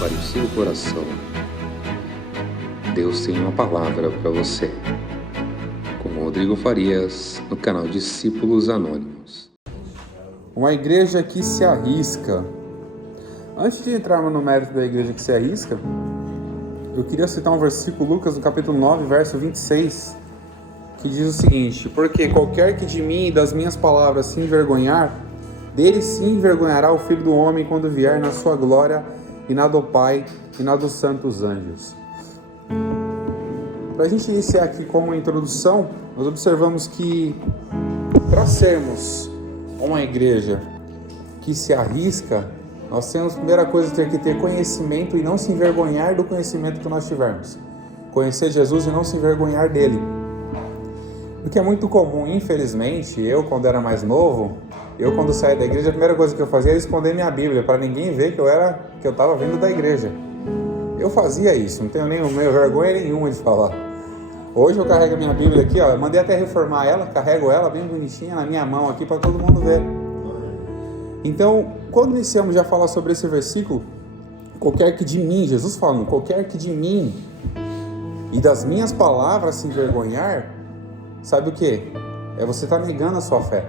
para o seu coração. Deus tem uma palavra para você. Com Rodrigo Farias, no canal Discípulos Anônimos. Uma igreja que se arrisca. Antes de entrarmos no mérito da igreja que se arrisca, eu queria citar um versículo, Lucas, no capítulo 9, verso 26, que diz o seguinte: porque qualquer que de mim e das minhas palavras se envergonhar, dele se envergonhará o Filho do Homem quando vier na sua glória e na do Pai e na dos santos anjos. Para a gente iniciar aqui como introdução, nós observamos que para sermos uma igreja que se arrisca, nós temos, primeira coisa, ter que ter conhecimento e não se envergonhar do conhecimento que nós tivermos. Conhecer Jesus e não se envergonhar dele. Porque é muito comum, infelizmente, eu quando era mais novo, quando saí da igreja, a primeira coisa que eu fazia era esconder minha Bíblia, para ninguém ver que eu estava vindo da igreja. Eu fazia isso, não tenho vergonha nenhuma de falar. Hoje eu carrego a minha Bíblia aqui, eu mandei até reformar ela, carrego ela bem bonitinha na minha mão aqui para todo mundo ver. Então, quando iniciamos já a falar sobre esse versículo, qualquer que de mim, Jesus falando, qualquer que de mim e das minhas palavras se envergonhar, sabe o que? É você estar negando a sua fé.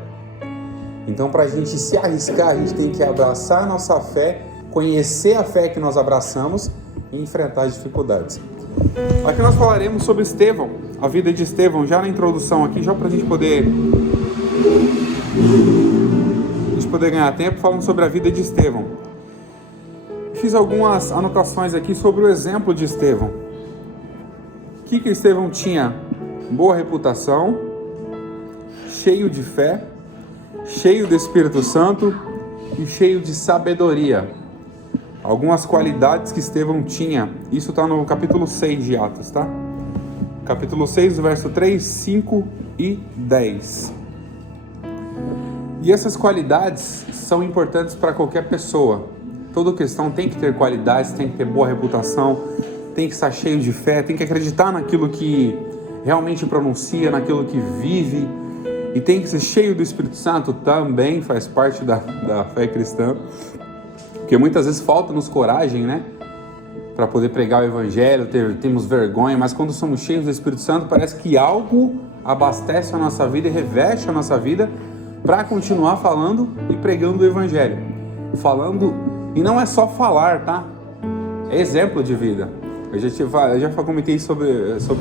Então, para a gente se arriscar, a gente tem que abraçar a nossa fé, conhecer a fé que nós abraçamos e enfrentar as dificuldades. Aqui nós falaremos sobre Estevão, a vida de Estevão, já na introdução aqui, já para a gente poder ganhar tempo, falando sobre a vida de Estevão. Fiz algumas anotações aqui sobre o exemplo de Estevão. O que Estevão tinha? Boa reputação, cheio de fé, cheio do Espírito Santo e cheio de sabedoria. Algumas qualidades que Estevão tinha. Isso está no capítulo 6 de Atos, tá? Capítulo 6, verso 3, 5 e 10. E essas qualidades são importantes para qualquer pessoa. Todo cristão tem que ter qualidades, tem que ter boa reputação, tem que estar cheio de fé, tem que acreditar naquilo que realmente pronuncia, naquilo que vive, e tem que ser cheio do Espírito Santo, também faz parte da fé cristã, porque muitas vezes falta-nos coragem, né, para poder pregar o Evangelho, temos vergonha, mas quando somos cheios do Espírito Santo, parece que algo abastece a nossa vida e reveste a nossa vida para continuar falando e pregando o Evangelho. Falando, e não é só falar, tá? É exemplo de vida. Eu já comentei sobre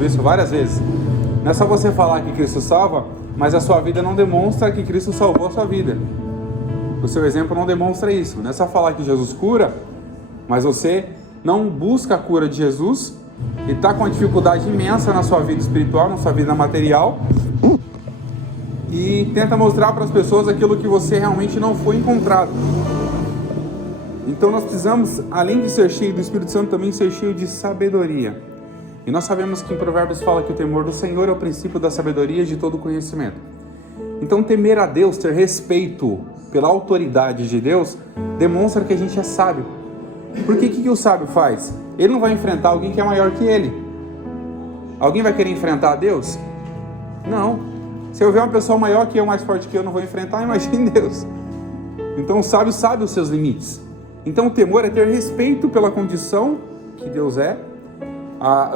isso várias vezes. Não é só você falar que Cristo salva, mas a sua vida não demonstra que Cristo salvou a sua vida. O seu exemplo não demonstra isso. Não é só falar que Jesus cura, mas você não busca a cura de Jesus e está com uma dificuldade imensa na sua vida espiritual, na sua vida material, e tenta mostrar para as pessoas aquilo que você realmente não foi encontrado. Então nós precisamos, além de ser cheio do Espírito Santo, também ser cheio de sabedoria. E nós sabemos que em Provérbios fala que o temor do Senhor é o princípio da sabedoria e de todo conhecimento. Então temer a Deus, ter respeito pela autoridade de Deus, demonstra que a gente é sábio. Porque o que o sábio faz? Ele não vai enfrentar alguém que é maior que ele. Alguém vai querer enfrentar a Deus? Não. Se eu ver uma pessoa maior que eu, mais forte que eu, não vou enfrentar, imagine Deus. Então o sábio sabe os seus limites. Então o temor é ter respeito pela condição que Deus é,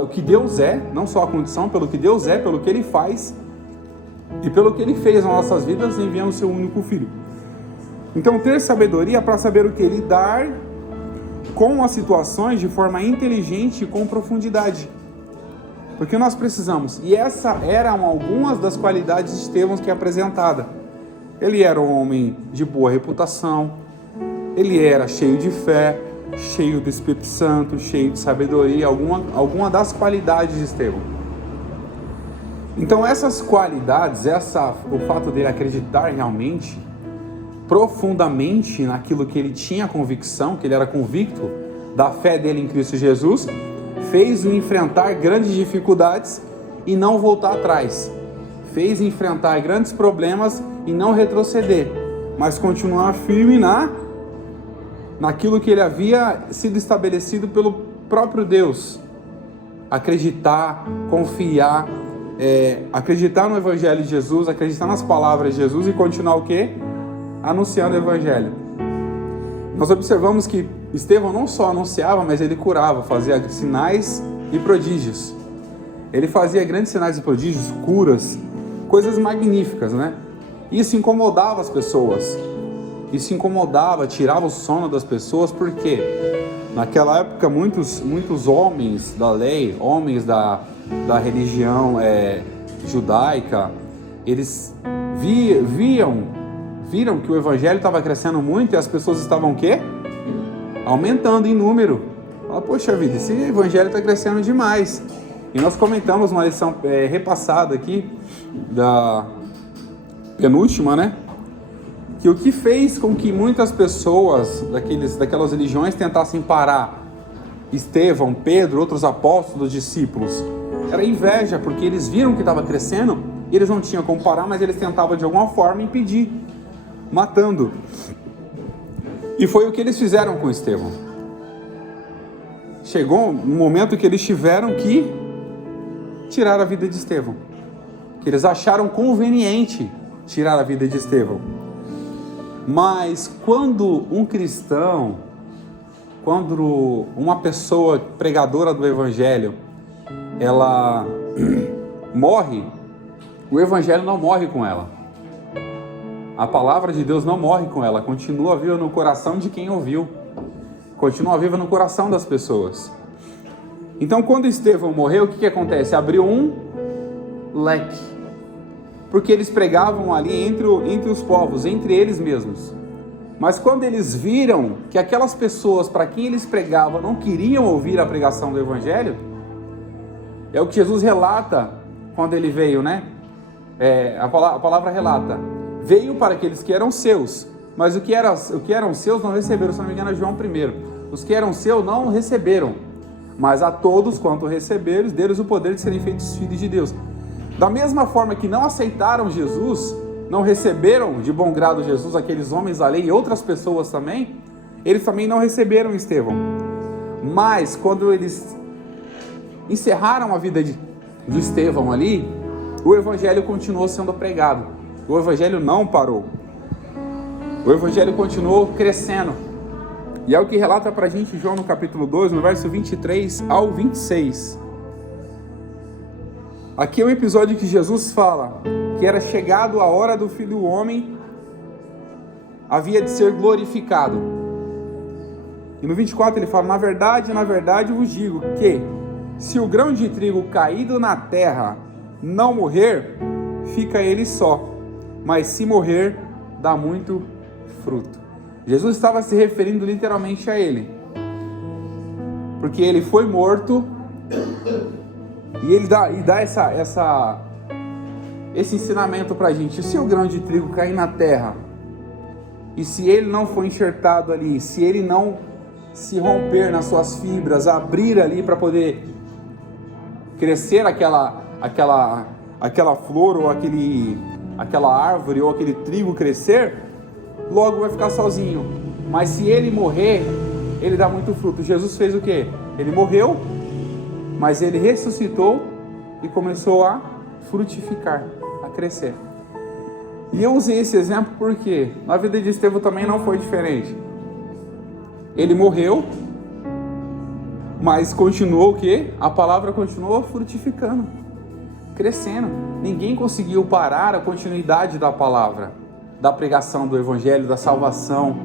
o que Deus é, não só a condição, pelo que Deus é, pelo que Ele faz e pelo que Ele fez nas nossas vidas, enviando o seu único Filho. Então ter sabedoria para saber o que lidar com as situações de forma inteligente e com profundidade. Porque nós precisamos, e essa eram algumas das qualidades de Estevão que é apresentada. Ele era um homem de boa reputação, ele era cheio de fé, cheio do Espírito Santo, cheio de sabedoria, alguma das qualidades de Estevão. Então essas qualidades, o fato dele acreditar realmente, profundamente naquilo que ele tinha convicção, que ele era convicto da fé dele em Cristo Jesus, fez-o enfrentar grandes dificuldades e não voltar atrás. Fez enfrentar grandes problemas e não retroceder, mas continuar firme naquilo que ele havia sido estabelecido pelo próprio Deus. Acreditar, confiar, acreditar no Evangelho de Jesus, acreditar nas palavras de Jesus e continuar o quê? Anunciando o Evangelho. nós observamos que Estevão não só anunciava, mas ele curava, fazia sinais e prodígios. Ele fazia grandes sinais e prodígios, curas, coisas magníficas, né? Isso incomodava as pessoas. Isso incomodava, tirava o sono das pessoas, porque naquela época muitos homens da lei, homens da religião judaica, eles viram que o evangelho estava crescendo muito e as pessoas estavam o quê? Aumentando em número. Fala, poxa vida, esse evangelho está crescendo demais. E nós comentamos uma lição repassada aqui, da penúltima, né? Que o que fez com que muitas pessoas daquelas religiões tentassem parar Estevão, Pedro, outros apóstolos, discípulos, era inveja, porque eles viram que estava crescendo e eles não tinham como parar, mas eles tentavam de alguma forma impedir, matando. E foi o que eles fizeram com Estevão. Chegou um momento que eles tiveram que tirar a vida de Estevão, que eles acharam conveniente tirar a vida de Estevão. Mas quando um cristão, quando uma pessoa pregadora do evangelho, ela morre, o evangelho não morre com ela. A palavra de Deus não morre com ela, continua viva no coração de quem ouviu, continua viva no coração das pessoas. Então, quando Estevão morreu, o que acontece? Abriu um leque, porque eles pregavam ali entre os povos, entre eles mesmos. Mas quando eles viram que aquelas pessoas para quem eles pregavam não queriam ouvir a pregação do evangelho, é o que Jesus relata quando ele veio, né? A palavra relata, veio para aqueles que eram seus, mas o que eram seus não receberam. Se não me engano é João 1. Os que eram seus não receberam, mas a todos quanto receberam, deles o poder de serem feitos filhos de Deus. Da mesma forma que não aceitaram Jesus, não receberam de bom grado Jesus, aqueles homens da lei e outras pessoas também, eles também não receberam Estevão. Mas quando eles encerraram a vida de Estevão ali, o evangelho continuou sendo pregado. O evangelho não parou. O evangelho continuou crescendo. E é o que relata pra gente João no capítulo 2, no verso 23 ao 26. Aqui é um episódio que Jesus fala que era chegado a hora do Filho do Homem, havia de ser glorificado. E no 24 ele fala, na verdade vos digo que se o grão de trigo caído na terra não morrer, fica ele só, mas se morrer, dá muito fruto. Jesus estava se referindo literalmente a ele, porque ele foi morto, e ele dá esse ensinamento para a gente. Se o grão de trigo cair na terra, e se ele não for enxertado ali, se ele não se romper nas suas fibras, abrir ali para poder crescer aquela flor, ou aquela árvore, ou aquele trigo crescer, logo vai ficar sozinho. Mas se ele morrer, ele dá muito fruto. Jesus fez o quê? Ele morreu, mas ele ressuscitou e começou a frutificar, a crescer. E eu usei esse exemplo porque na vida de Estevão também não foi diferente. Ele morreu, mas continuou o quê? A palavra continuou frutificando, crescendo. Ninguém conseguiu parar a continuidade da palavra, da pregação do evangelho, da salvação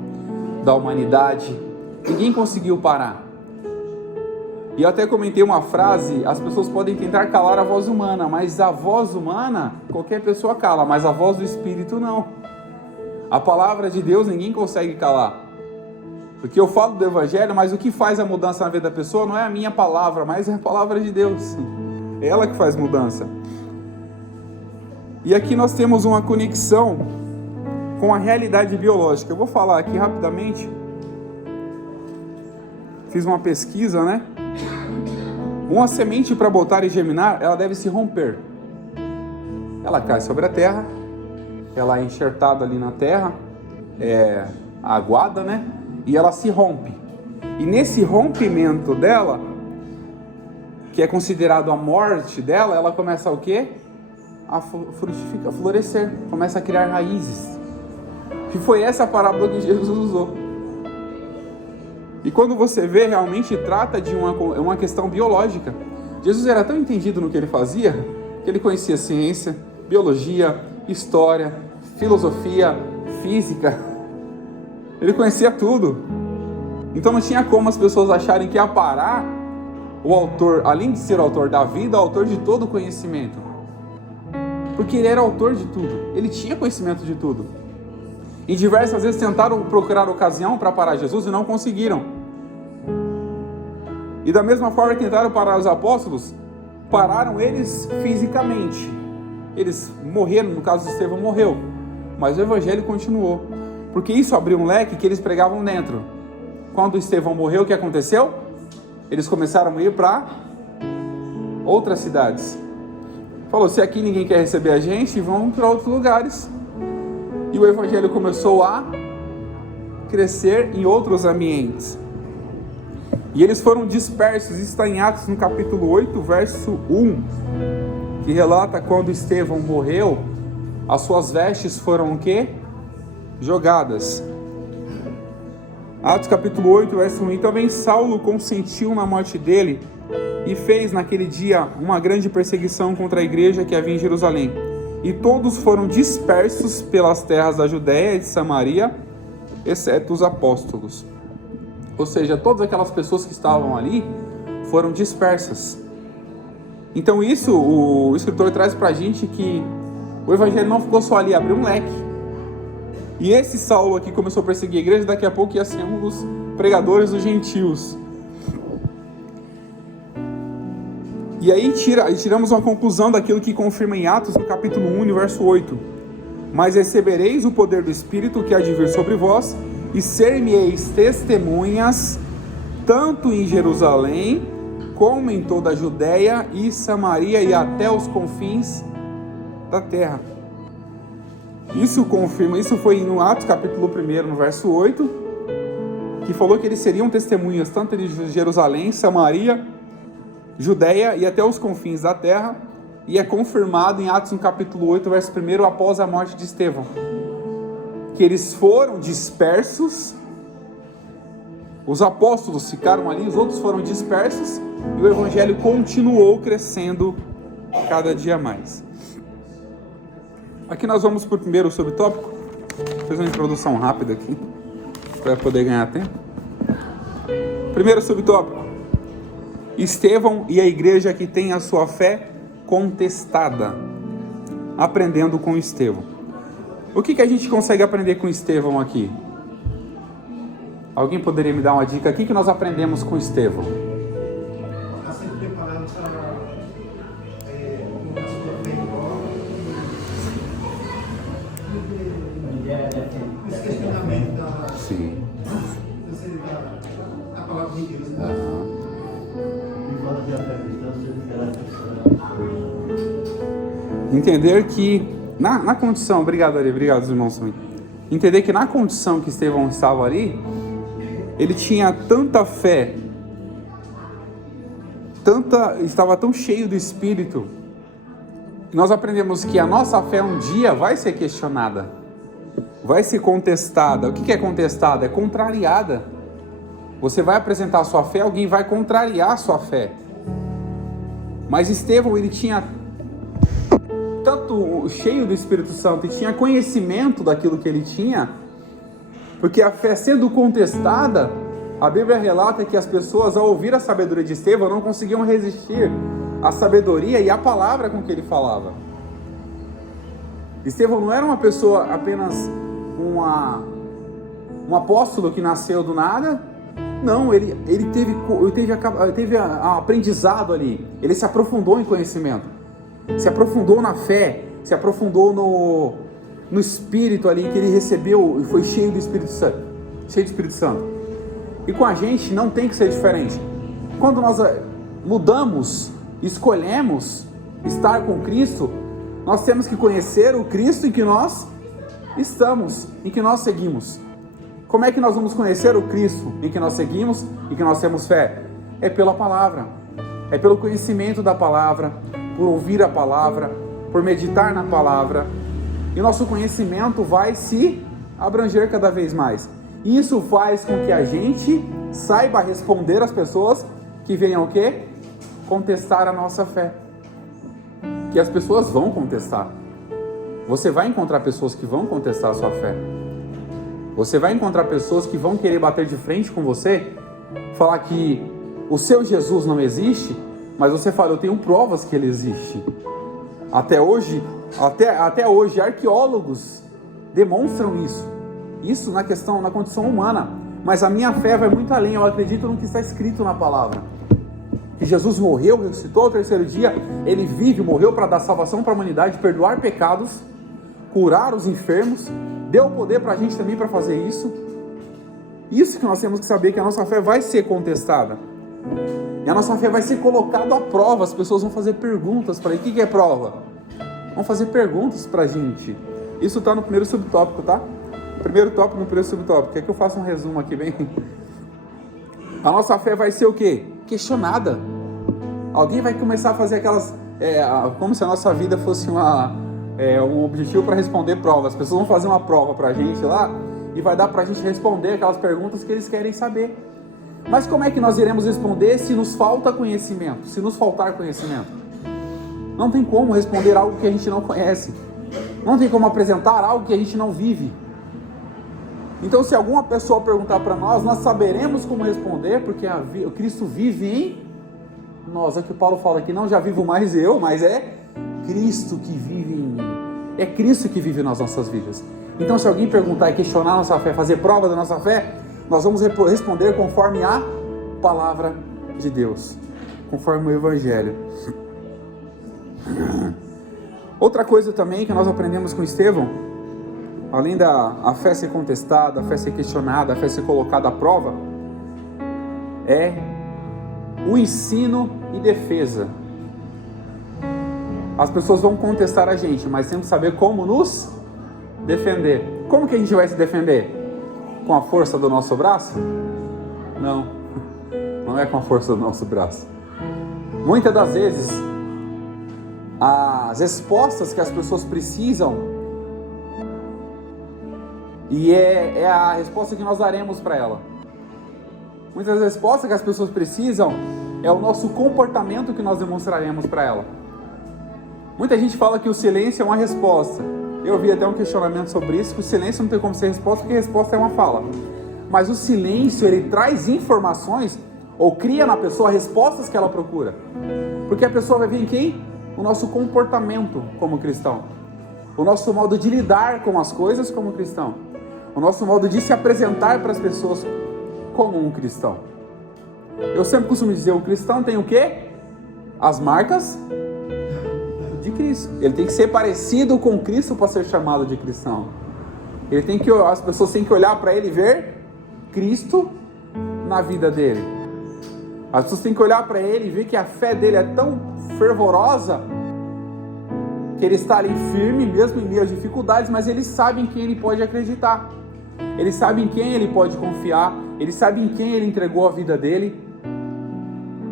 da humanidade. Ninguém conseguiu parar. E eu até comentei uma frase, as pessoas podem tentar calar a voz humana, mas a voz humana qualquer pessoa cala, mas a voz do Espírito não. A palavra de Deus ninguém consegue calar. Porque eu falo do evangelho, mas o que faz a mudança na vida da pessoa não é a minha palavra, mas é a palavra de Deus. É ela que faz mudança. E aqui nós temos uma conexão com a realidade biológica. Eu vou falar aqui rapidamente. Fiz uma pesquisa, né? Uma semente para botar e germinar, ela deve se romper. Ela cai sobre a terra, ela é enxertada ali na terra, aguada, né? E ela se rompe. E nesse rompimento dela, que é considerado a morte dela, ela começa o quê? A frutificar, a florescer, começa a criar raízes. E foi essa a parábola que Jesus usou. E quando você vê, realmente trata de uma questão biológica. Jesus era tão entendido no que ele fazia, que ele conhecia ciência, biologia, história, filosofia, física. Ele conhecia tudo. Então não tinha como as pessoas acharem que ia parar o autor, além de ser o autor da vida, o autor de todo o conhecimento. Porque ele era autor de tudo. Ele tinha conhecimento de tudo. E diversas vezes tentaram procurar ocasião para parar Jesus e não conseguiram. E da mesma forma que tentaram parar os apóstolos, pararam eles fisicamente. Eles morreram, no caso de Estevão morreu. Mas o evangelho continuou. Porque isso abriu um leque que eles pregavam dentro. Quando Estevão morreu, o que aconteceu? Eles começaram a ir para outras cidades. Falou, se aqui ninguém quer receber a gente, vamos para outros lugares. E o evangelho começou a crescer em outros ambientes. E eles foram dispersos. Isso está em Atos no capítulo 8, verso 1, que relata quando Estevão morreu, as suas vestes foram o quê? Jogadas. Atos capítulo 8, verso 1. E também Saulo consentiu na morte dele e fez naquele dia uma grande perseguição contra a igreja que havia em Jerusalém. E todos foram dispersos pelas terras da Judéia e de Samaria, exceto os apóstolos. Ou seja, todas aquelas pessoas que estavam ali foram dispersas. Então isso, o escritor traz pra gente que o evangelho não ficou só ali, abriu um leque. E esse Saulo aqui começou a perseguir a igreja, daqui a pouco ia ser um dos pregadores dos gentios. E aí tiramos uma conclusão daquilo que confirma em Atos, no capítulo 1, no verso 8. Mas recebereis o poder do Espírito que há de vir sobre vós, e ser-me-eis testemunhas, tanto em Jerusalém, como em toda a Judéia e Samaria, e até os confins da terra. Isso confirma, isso foi no Atos capítulo 1, no verso 8, que falou que eles seriam testemunhas, tanto em Jerusalém, Samaria, Judéia e até os confins da terra, e é confirmado em Atos no capítulo 8, verso 1, após a morte de Estevão, que eles foram dispersos, os apóstolos ficaram ali, os outros foram dispersos, e o evangelho continuou crescendo cada dia mais. Aqui nós vamos para o primeiro subtópico, vou fazer uma introdução rápida aqui, para poder ganhar tempo. Primeiro subtópico: Estevão e a igreja que tem a sua fé contestada. Aprendendo com Estevão. O que a gente consegue aprender com Estevão aqui? Alguém poderia me dar uma dica? O que nós aprendemos com Estevão? Está sempre preparado para colocar sua fé em prova. Esse questionamento da... Sim. Da palavra de Deus. Entender que na condição, obrigado Ari, obrigado os irmãos também. Entender que na condição que Estevão estava ali, ele tinha tanta fé, estava tão cheio do Espírito, que nós aprendemos que a nossa fé um dia vai ser questionada, vai ser contestada. O que é contestada? É contrariada. Você vai apresentar a sua fé, alguém vai contrariar a sua fé. Mas Estevão, ele tinha tanto cheio do Espírito Santo e tinha conhecimento daquilo que ele tinha, porque a fé sendo contestada, a Bíblia relata que as pessoas, ao ouvir a sabedoria de Estevão, não conseguiam resistir à sabedoria e à palavra com que ele falava. Estevão não era uma pessoa apenas um apóstolo que nasceu do nada. Não, ele teve aprendizado ali. Ele se aprofundou em conhecimento, se aprofundou na fé, se aprofundou no Espírito ali que ele recebeu e foi cheio do Espírito Santo. E com a gente não tem que ser diferente. Quando nós mudamos, escolhemos estar com Cristo, nós temos que conhecer o Cristo em que nós estamos, em que nós seguimos. Como é que nós vamos conhecer o Cristo em que nós seguimos e que nós temos fé? É pela palavra, é pelo conhecimento da palavra, por ouvir a palavra, por meditar na palavra, e nosso conhecimento vai se abranger cada vez mais. Isso faz com que a gente saiba responder às pessoas que venham o quê? Contestar a nossa fé. Que as pessoas vão contestar. Você vai encontrar pessoas que vão contestar a sua fé. Você vai encontrar pessoas que vão querer bater de frente com você, falar que o seu Jesus não existe, mas você fala, eu tenho provas que ele existe. Até hoje, arqueólogos demonstram isso. Isso na condição humana. Mas a minha fé vai muito além. Eu acredito no que está escrito na palavra. Que Jesus morreu, ressuscitou ao terceiro dia. Ele vive, morreu para dar salvação para a humanidade, perdoar pecados, curar os enfermos. Deu poder para a gente também para fazer isso. Isso que nós temos que saber, que a nossa fé vai ser contestada. E a nossa fé vai ser colocada à prova. As pessoas vão fazer perguntas para ele. O que é prova? Vão fazer perguntas para a gente. Isso está no primeiro subtópico, tá? Primeiro tópico no primeiro subtópico. Quer que eu faça um resumo aqui bem? A nossa fé vai ser o quê? Questionada. Alguém vai começar a fazer aquelas... como se a nossa vida fosse um objetivo para responder provas. As pessoas vão fazer uma prova para a gente lá e vai dar para a gente responder aquelas perguntas que eles querem saber. Mas como é que nós iremos responder se nos falta conhecimento? Se nos faltar conhecimento? Não tem como responder algo que a gente não conhece. Não tem como apresentar algo que a gente não vive. Então, se alguma pessoa perguntar para nós saberemos como responder, porque o Cristo vive em nós. É o que Paulo fala aqui, não já vivo mais eu, mas é Cristo que vive em mim. É Cristo que vive nas nossas vidas. Então, se alguém perguntar e questionar a nossa fé, fazer prova da nossa fé, nós vamos responder conforme a palavra de Deus, conforme o Evangelho. Outra coisa também que nós aprendemos com Estevão, além da fé ser contestada, a fé ser questionada, a fé ser colocada à prova, é o ensino e defesa. As pessoas vão contestar a gente, mas temos que saber como nos defender. Como que a gente vai se defender? Com a força do nosso braço? Não, não é com a força do nosso braço. Muitas das vezes, as respostas que as pessoas precisam, e é a resposta que nós daremos para ela. Muitas das respostas que as pessoas precisam é o nosso comportamento que nós demonstraremos para ela. Muita gente fala que o silêncio é uma resposta. Eu vi até um questionamento sobre isso, que o silêncio não tem como ser resposta, porque a resposta é uma fala. Mas o silêncio, ele traz informações, ou cria na pessoa respostas que ela procura. Porque a pessoa vai ver em quem? O nosso comportamento como cristão. O nosso modo de lidar com as coisas como cristão. O nosso modo de se apresentar para as pessoas como um cristão. Eu sempre costumo dizer, o cristão tem o quê? As marcas de Cristo. Ele tem que ser parecido com Cristo para ser chamado de cristão. As pessoas têm que olhar para ele e ver Cristo na vida dele. As pessoas têm que olhar para ele e ver que a fé dele é tão fervorosa que ele está ali firme, mesmo em meio às dificuldades, mas ele sabe em quem ele pode acreditar. Ele sabe em quem ele pode confiar. Ele sabe em quem ele entregou a vida dele.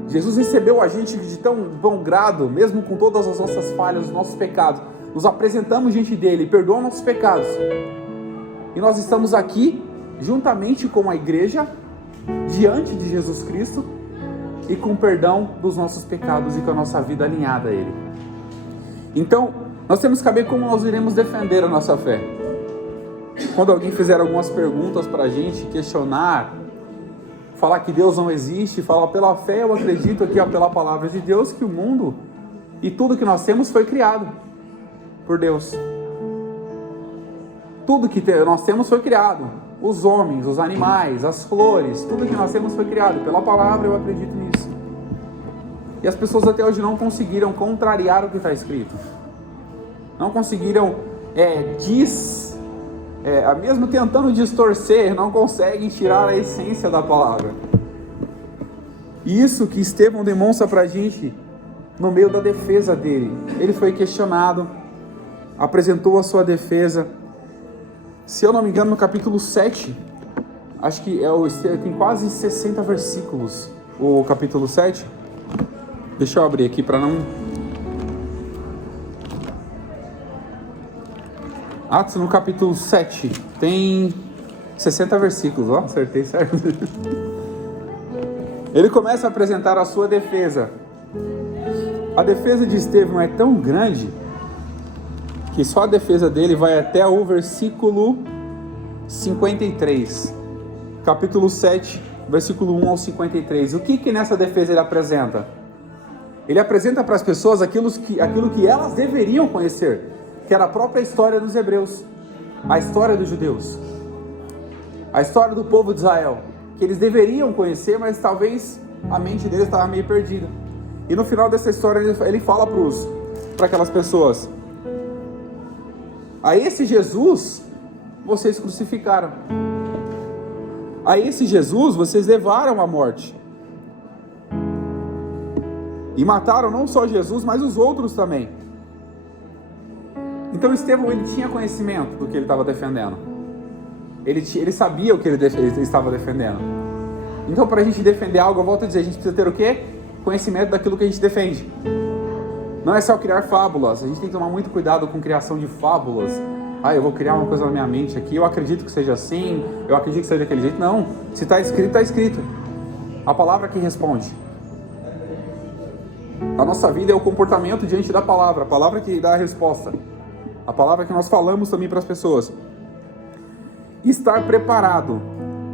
Jesus recebeu a gente de tão bom grado, mesmo com todas as nossas falhas, os nossos pecados. Nos apresentamos diante dele, perdoa nossos pecados. E nós estamos aqui, juntamente com a igreja, diante de Jesus Cristo, e com o perdão dos nossos pecados e com a nossa vida alinhada a ele. Então, nós temos que saber como nós iremos defender a nossa fé. Quando alguém fizer algumas perguntas para a gente, questionar, falar que Deus não existe, falar pela fé, eu acredito aqui pela palavra de Deus que o mundo e tudo que nós temos foi criado por Deus. Tudo que nós temos foi criado. Os homens, os animais, as flores, tudo que nós temos foi criado pela palavra, eu acredito nisso. E as pessoas até hoje não conseguiram contrariar o que está escrito. Não conseguiram mesmo tentando distorcer, não conseguem tirar a essência da palavra. Isso que Estevão demonstra para a gente no meio da defesa dele. Ele foi questionado, apresentou a sua defesa. Se eu não me engano, no capítulo 7, acho que tem quase 60 versículos, o capítulo 7. Deixa eu abrir aqui para não... Atos no capítulo 7 tem 60 versículos, ó, acertei certo. Ele começa a apresentar a sua defesa. A defesa de Estevão é tão grande que só a defesa dele vai até o versículo 53. Capítulo 7, versículo 1 ao 53. O que nessa defesa ele apresenta? Ele apresenta para as pessoas aquilo que elas deveriam conhecer, que era a própria história dos hebreus, a história dos judeus, a história do povo de Israel, que eles deveriam conhecer, mas talvez a mente deles estava meio perdida. E no final dessa história ele fala para aquelas pessoas: a esse Jesus vocês crucificaram, a esse Jesus vocês levaram à morte, e mataram não só Jesus, mas os outros também. Então Estevão, ele tinha conhecimento do que ele estava defendendo. Ele sabia o que ele estava defendendo. Então, para a gente defender algo, eu volto a dizer, a gente precisa ter o quê? Conhecimento daquilo que a gente defende. Não é só criar fábulas. A gente tem que tomar muito cuidado com criação de fábulas. Eu vou criar uma coisa na minha mente aqui, eu acredito que seja assim, eu acredito que seja daquele jeito. Não, se está escrito, está escrito. A palavra que responde. A nossa vida é o comportamento diante da palavra, a palavra que dá a resposta, a palavra que nós falamos também para as pessoas. Estar preparado,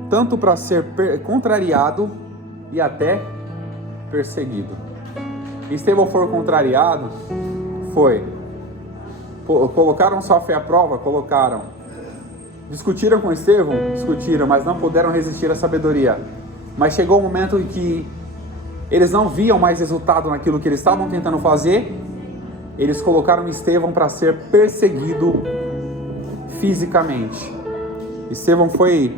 tanto para ser contrariado e até perseguido. Estevão foi contrariado? Foi. Colocaram sua fé à prova? Colocaram. Discutiram com Estevão? Discutiram, mas não puderam resistir à sabedoria. Mas chegou um momento em que eles não viam mais resultado naquilo que eles estavam tentando fazer. Eles colocaram Estevão para ser perseguido fisicamente. Estevão foi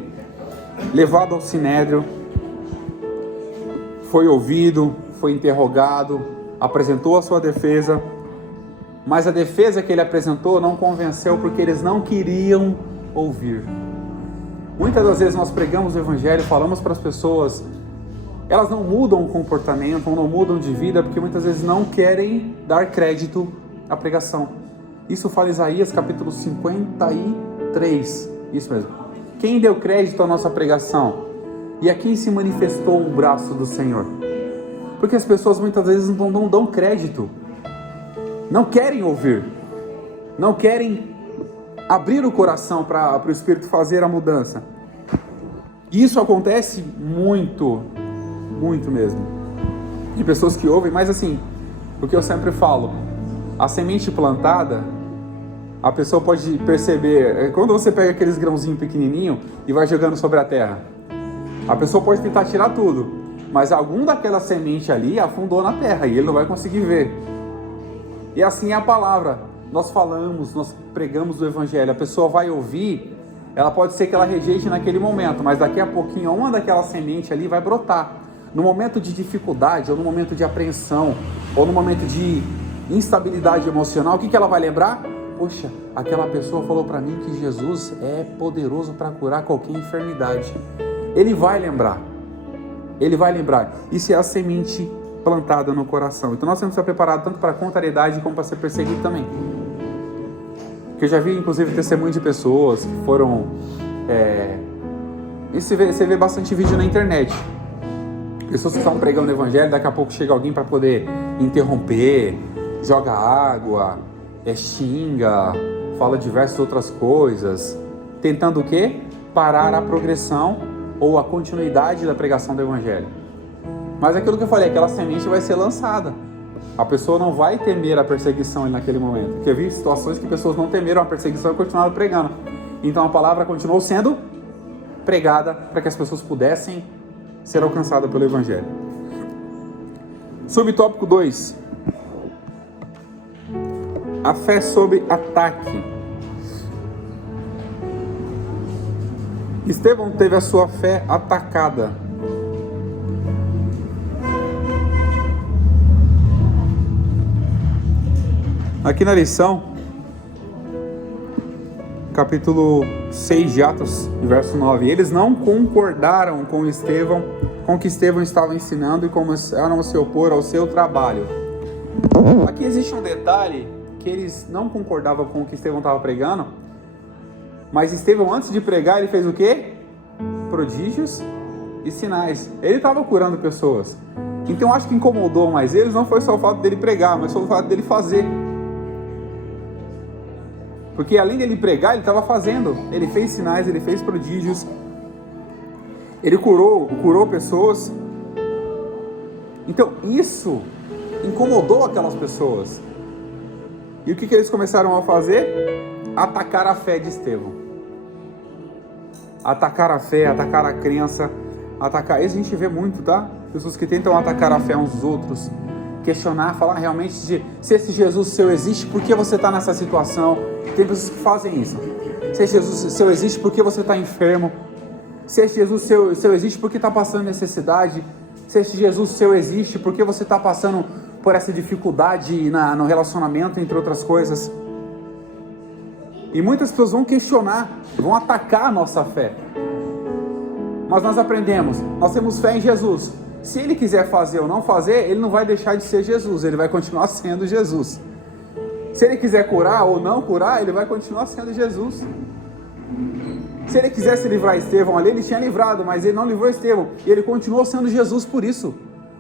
levado ao sinédrio, foi ouvido, foi interrogado, apresentou a sua defesa, mas a defesa que ele apresentou não convenceu porque eles não queriam ouvir. Muitas das vezes nós pregamos o evangelho, falamos para as pessoas, elas não mudam o comportamento, ou não mudam de vida, porque muitas vezes não querem dar crédito à pregação. Isso fala Isaías capítulo 53, isso mesmo. Quem deu crédito à nossa pregação? E a quem se manifestou o braço do Senhor? Porque as pessoas muitas vezes não dão crédito, não querem ouvir, não querem abrir o coração para o Espírito fazer a mudança. E isso acontece muito mesmo, de pessoas que ouvem, mas assim, o que eu sempre falo, a semente plantada, a pessoa pode perceber, quando você pega aqueles grãozinhos pequenininhos e vai jogando sobre a terra, a pessoa pode tentar tirar tudo, mas algum daquela semente ali afundou na terra e ele não vai conseguir ver. E assim é a palavra, nós falamos, nós pregamos o evangelho, a pessoa vai ouvir, ela pode ser que ela rejeite naquele momento, mas daqui a pouquinho uma daquela semente ali vai brotar. No momento de dificuldade, ou no momento de apreensão, ou no momento de instabilidade emocional, o que ela vai lembrar? Poxa, aquela pessoa falou para mim que Jesus é poderoso para curar qualquer enfermidade. Ele vai lembrar. Isso é a semente plantada no coração. Então nós temos que estar preparados tanto para a contrariedade como para ser perseguido também. Porque eu já vi inclusive testemunho de pessoas que foram... Você vê bastante vídeo na internet. Pessoas que estão pregando o evangelho, daqui a pouco chega alguém para poder interromper, joga água, xinga, fala diversas outras coisas, tentando o quê? Parar a progressão ou a continuidade da pregação do evangelho. Mas aquilo que eu falei, aquela semente vai ser lançada. A pessoa não vai temer a perseguição naquele momento. Porque eu vi situações que pessoas não temeram a perseguição e continuaram pregando. Então a palavra continuou sendo pregada para que as pessoas pudessem ser alcançadas pelo evangelho. Subtópico 2. A fé sob ataque. Estevão teve a sua fé atacada. Aqui na lição, capítulo 6 de Atos, verso 9. Eles não concordaram com Estevão, com o que Estevão estava ensinando e começaram a se opor ao seu trabalho. Aqui existe um detalhe, que eles não concordavam com o que Estevão estava pregando, mas Estevão, antes de pregar, ele fez o quê? Prodígios e sinais. Ele estava curando pessoas. Então acho que incomodou mais eles não foi só o fato dele pregar, mas foi o fato dele fazer. Porque além dele pregar, ele estava fazendo. Ele fez sinais, ele fez prodígios. Ele curou pessoas. Então isso incomodou aquelas pessoas. E o que eles começaram a fazer? Atacar a fé de Estevão. Atacar a fé, atacar a crença, atacar... Isso a gente vê muito, tá? Pessoas que tentam atacar a fé uns dos outros, questionar, falar realmente se esse Jesus seu existe, por que você está nessa situação? Tem pessoas que fazem isso. Se esse Jesus seu existe, por que você está enfermo? Se esse Jesus seu existe, por que está passando necessidade? Se esse Jesus seu existe, por que você está passando por essa dificuldade no relacionamento, entre outras coisas? E muitas pessoas vão questionar, vão atacar a nossa fé. Mas nós aprendemos, nós temos fé em Jesus. Se ele quiser fazer ou não fazer, ele não vai deixar de ser Jesus, ele vai continuar sendo Jesus. Se ele quiser curar ou não curar, ele vai continuar sendo Jesus. Se ele quisesse livrar Estevão ali, ele tinha livrado, mas ele não livrou Estevão. E ele continuou sendo Jesus por isso.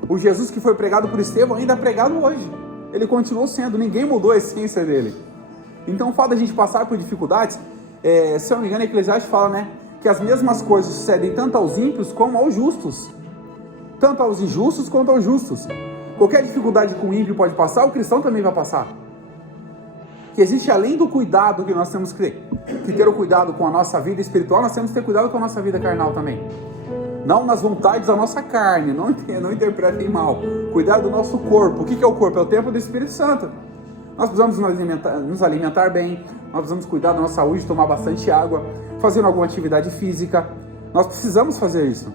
O Jesus que foi pregado por Estevão ainda é pregado hoje. Ele continuou sendo, ninguém mudou a essência dele. Então o fato da gente passar por dificuldades, se eu não me engano, a Eclesiastes fala, né, que as mesmas coisas sucedem tanto aos ímpios como aos justos. Tanto aos injustos quanto aos justos. Qualquer dificuldade que o ímpio pode passar, o cristão também vai passar. Que existe, além do cuidado que nós temos que ter o cuidado com a nossa vida espiritual, nós temos que ter cuidado com a nossa vida carnal também. Não nas vontades da nossa carne, não interpretem mal. Cuidar do nosso corpo. O que é o corpo? É o templo do Espírito Santo. Nós precisamos nos alimentar bem, nós precisamos cuidar da nossa saúde, tomar bastante água, fazer alguma atividade física. Nós precisamos fazer isso.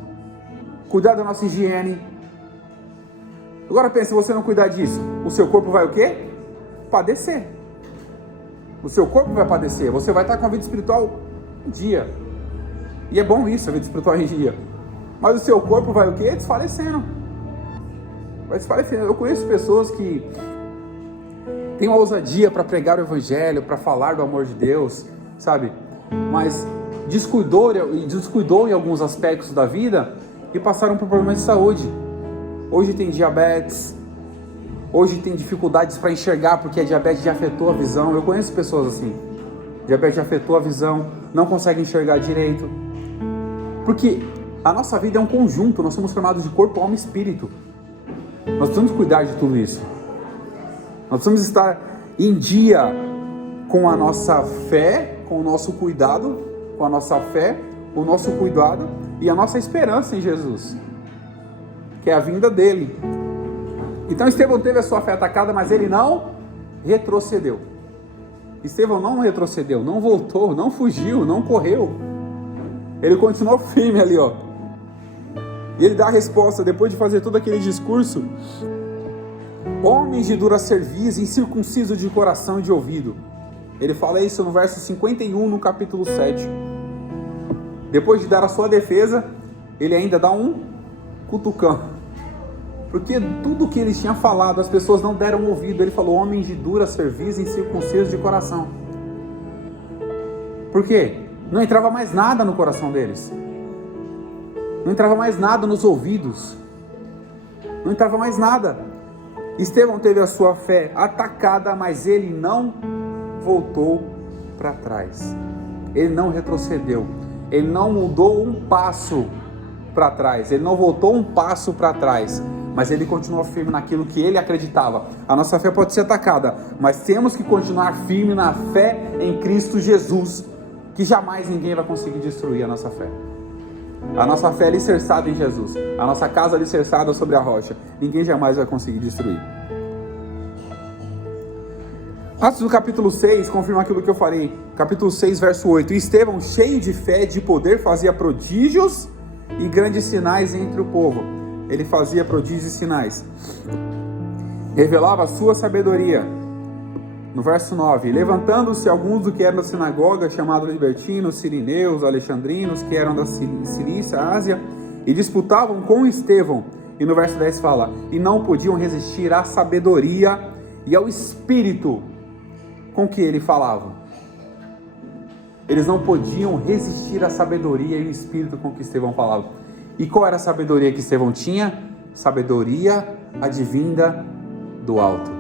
Cuidar da nossa higiene. Agora pense, se você não cuidar disso, o seu corpo vai o quê? Padecer. O seu corpo vai padecer. Você vai estar com a vida espiritual em dia. E é bom isso, a vida espiritual em dia. Mas o seu corpo vai o quê? Desfalecendo. Vai desfalecendo. Eu conheço pessoas que têm uma ousadia para pregar o evangelho, para falar do amor de Deus, sabe? Mas descuidou em alguns aspectos da vida e passaram por problemas de saúde. Hoje tem diabetes, hoje tem dificuldades para enxergar porque a diabetes já afetou a visão. Eu conheço pessoas assim, diabetes já afetou a visão, não consegue enxergar direito. Porque a nossa vida é um conjunto, nós somos formados de corpo, alma e espírito. Nós precisamos cuidar de tudo isso. Nós precisamos estar em dia com a nossa fé, com o nosso cuidado, com a nossa fé, o nosso cuidado e a nossa esperança em Jesus, que é a vinda dele. Então Estevão teve a sua fé atacada, mas ele não retrocedeu. Estevão não retrocedeu, não voltou, não fugiu, não correu. Ele continuou firme ali, ó. E ele dá a resposta, depois de fazer todo aquele discurso: homens de dura cerviz, incircuncisos de coração e de ouvido. Ele fala isso no verso 51, no capítulo 7. Depois de dar a sua defesa, ele ainda dá um cutucão. Porque tudo que ele tinha falado, as pessoas não deram ouvido. Ele falou: homens de dura cerviz, incircuncisos de coração. Por quê? Não entrava mais nada no coração deles. Não entrava mais nada nos ouvidos. Não entrava mais nada. Estevão teve a sua fé atacada, mas ele não voltou para trás. Ele não retrocedeu. Ele não mudou um passo para trás. Ele não voltou um passo para trás. Mas ele continuou firme naquilo que ele acreditava. A nossa fé pode ser atacada, mas temos que continuar firme na fé em Cristo Jesus, que jamais ninguém vai conseguir destruir a nossa fé. A nossa fé é alicerçada em Jesus. A nossa casa é alicerçada sobre a rocha. Ninguém jamais vai conseguir destruir. Atos do capítulo 6 confirma aquilo que eu falei. Capítulo 6, verso 8. Estevão, cheio de fé e de poder, fazia prodígios e grandes sinais entre o povo. Ele fazia prodígios e sinais. Revelava a sua sabedoria. No verso 9. Levantando-se alguns do que eram da sinagoga, chamados libertinos, sirineus, alexandrinos, que eram da Cilícia, Ásia, e disputavam com Estevão. E no verso 10 fala: e não podiam resistir à sabedoria e ao espírito com que ele falava. Eles não podiam resistir à sabedoria e ao espírito com que Estevão falava. E qual era a sabedoria que Estevão tinha? Sabedoria advinda do alto.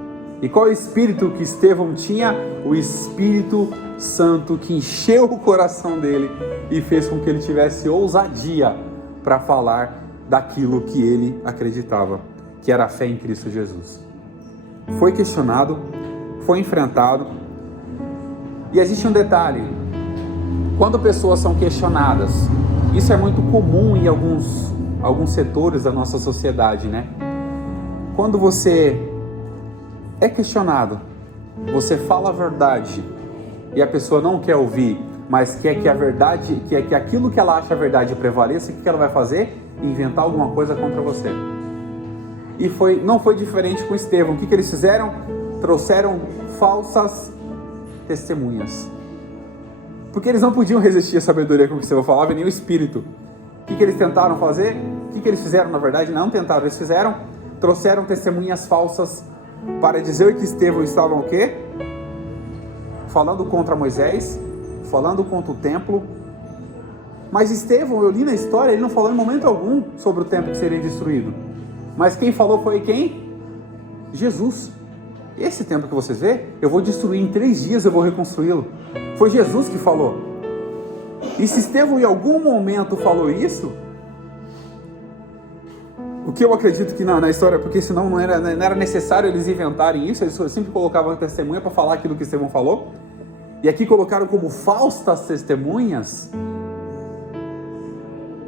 E qual é o espírito que Estevão tinha? O Espírito Santo, que encheu o coração dele e fez com que ele tivesse ousadia para falar daquilo que ele acreditava, que era a fé em Cristo Jesus. Foi questionado, foi enfrentado. E existe um detalhe: quando pessoas são questionadas, isso é muito comum em alguns setores da nossa sociedade, né? Quando você é questionado, você fala a verdade e a pessoa não quer ouvir, mas quer que a verdade, quer que aquilo que ela acha verdade prevaleça, o que ela vai fazer? Inventar alguma coisa contra você. E não foi diferente com Estevão. O que eles fizeram? Trouxeram falsas testemunhas. Porque eles não podiam resistir à sabedoria com que Estevão falava, e nem o Espírito. O que eles tentaram fazer? O que eles fizeram, na verdade? Não tentaram, eles fizeram, trouxeram testemunhas falsas para dizer que Estevão estava o quê? Falando contra Moisés, falando contra o templo. Mas Estevão, eu li na história, ele não falou em momento algum sobre o templo que seria destruído. Mas quem falou foi quem? Jesus. Esse templo que vocês vê, eu vou destruir em 3 dias, eu vou reconstruí-lo. Foi Jesus que falou. E se Estevão em algum momento falou isso, o que eu acredito que na história, porque senão não era necessário eles inventarem isso, eles sempre colocavam testemunha para falar aquilo que Estevão falou. E aqui colocaram como falsas testemunhas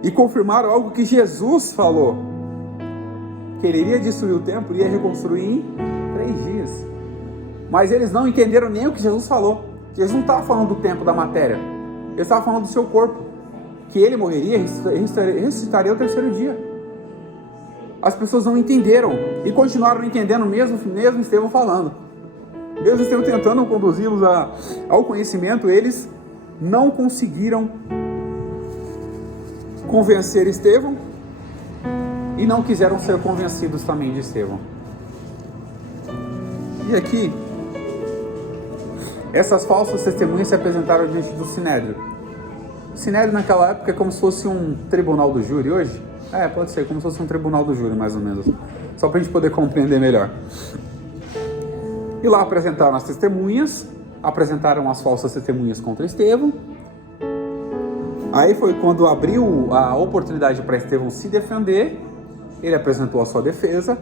e confirmaram algo que Jesus falou, que ele iria destruir o templo e ia reconstruir em 3 dias. Mas eles não entenderam nem o que Jesus falou. Jesus não estava falando do templo, da matéria. Ele estava falando do seu corpo, que ele morreria e ressuscitaria ao 3º dia. As pessoas não entenderam e continuaram não entendendo mesmo Estevão falando. Mesmo Estevão tentando conduzi-los ao conhecimento, eles não conseguiram convencer Estevão e não quiseram ser convencidos também de Estevão. E aqui, essas falsas testemunhas se apresentaram diante do Sinédrio. O Sinédrio naquela época é como se fosse um tribunal do júri hoje. Pode ser, como se fosse um tribunal do júri, mais ou menos. Só para a gente poder compreender melhor. E lá apresentaram as testemunhas, apresentaram as falsas testemunhas contra Estevão. Aí foi quando abriu a oportunidade para Estevão se defender, ele apresentou a sua defesa,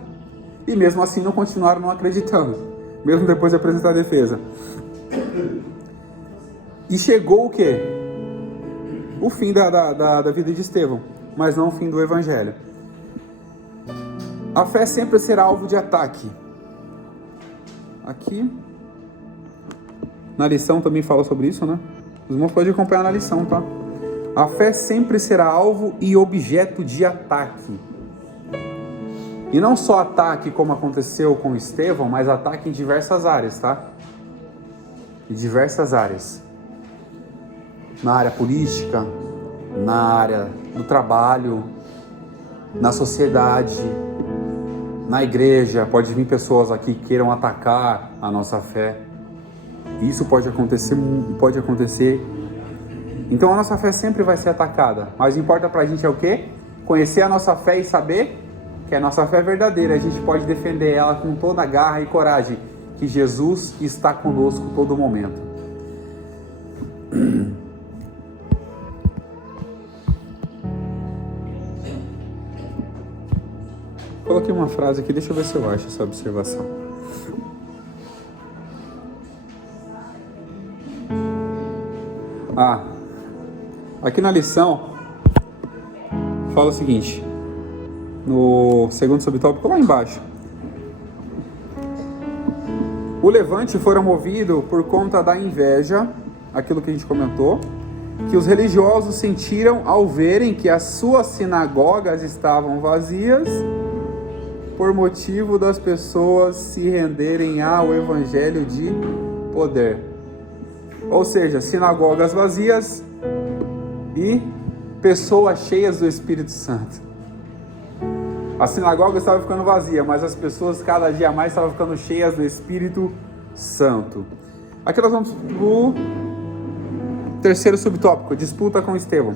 e mesmo assim não continuaram não acreditando, mesmo depois de apresentar a defesa. E chegou o quê? O fim da vida de Estevão, mas não o fim do Evangelho. A fé sempre será alvo de ataque. Aqui, na lição também fala sobre isso, né? Os irmãos podem acompanhar na lição, tá? A fé sempre será alvo e objeto de ataque. E não só ataque como aconteceu com Estevão, mas ataque em diversas áreas, tá? Em diversas áreas. Na área política, na área do trabalho, na sociedade, na igreja. Pode vir pessoas aqui que queiram atacar a nossa fé. Isso pode acontecer. Então a nossa fé sempre vai ser atacada. Mas o que importa pra gente é o quê? Conhecer a nossa fé e saber que a nossa fé é verdadeira. A gente pode defender ela com toda a garra e coragem, que Jesus está conosco todo momento. Coloquei uma frase aqui, deixa eu ver se eu acho essa observação. Aqui na lição fala o seguinte, no segundo subtópico lá embaixo: o levante fora movido por conta da inveja, aquilo que a gente comentou, que os religiosos sentiram ao verem que as suas sinagogas estavam vazias, por motivo das pessoas se renderem ao evangelho de poder. Ou seja, sinagogas vazias e pessoas cheias do Espírito Santo. A sinagoga estava ficando vazia, mas as pessoas cada dia mais estavam ficando cheias do Espírito Santo. Aqui nós vamos para o terceiro subtópico, disputa com Estevão.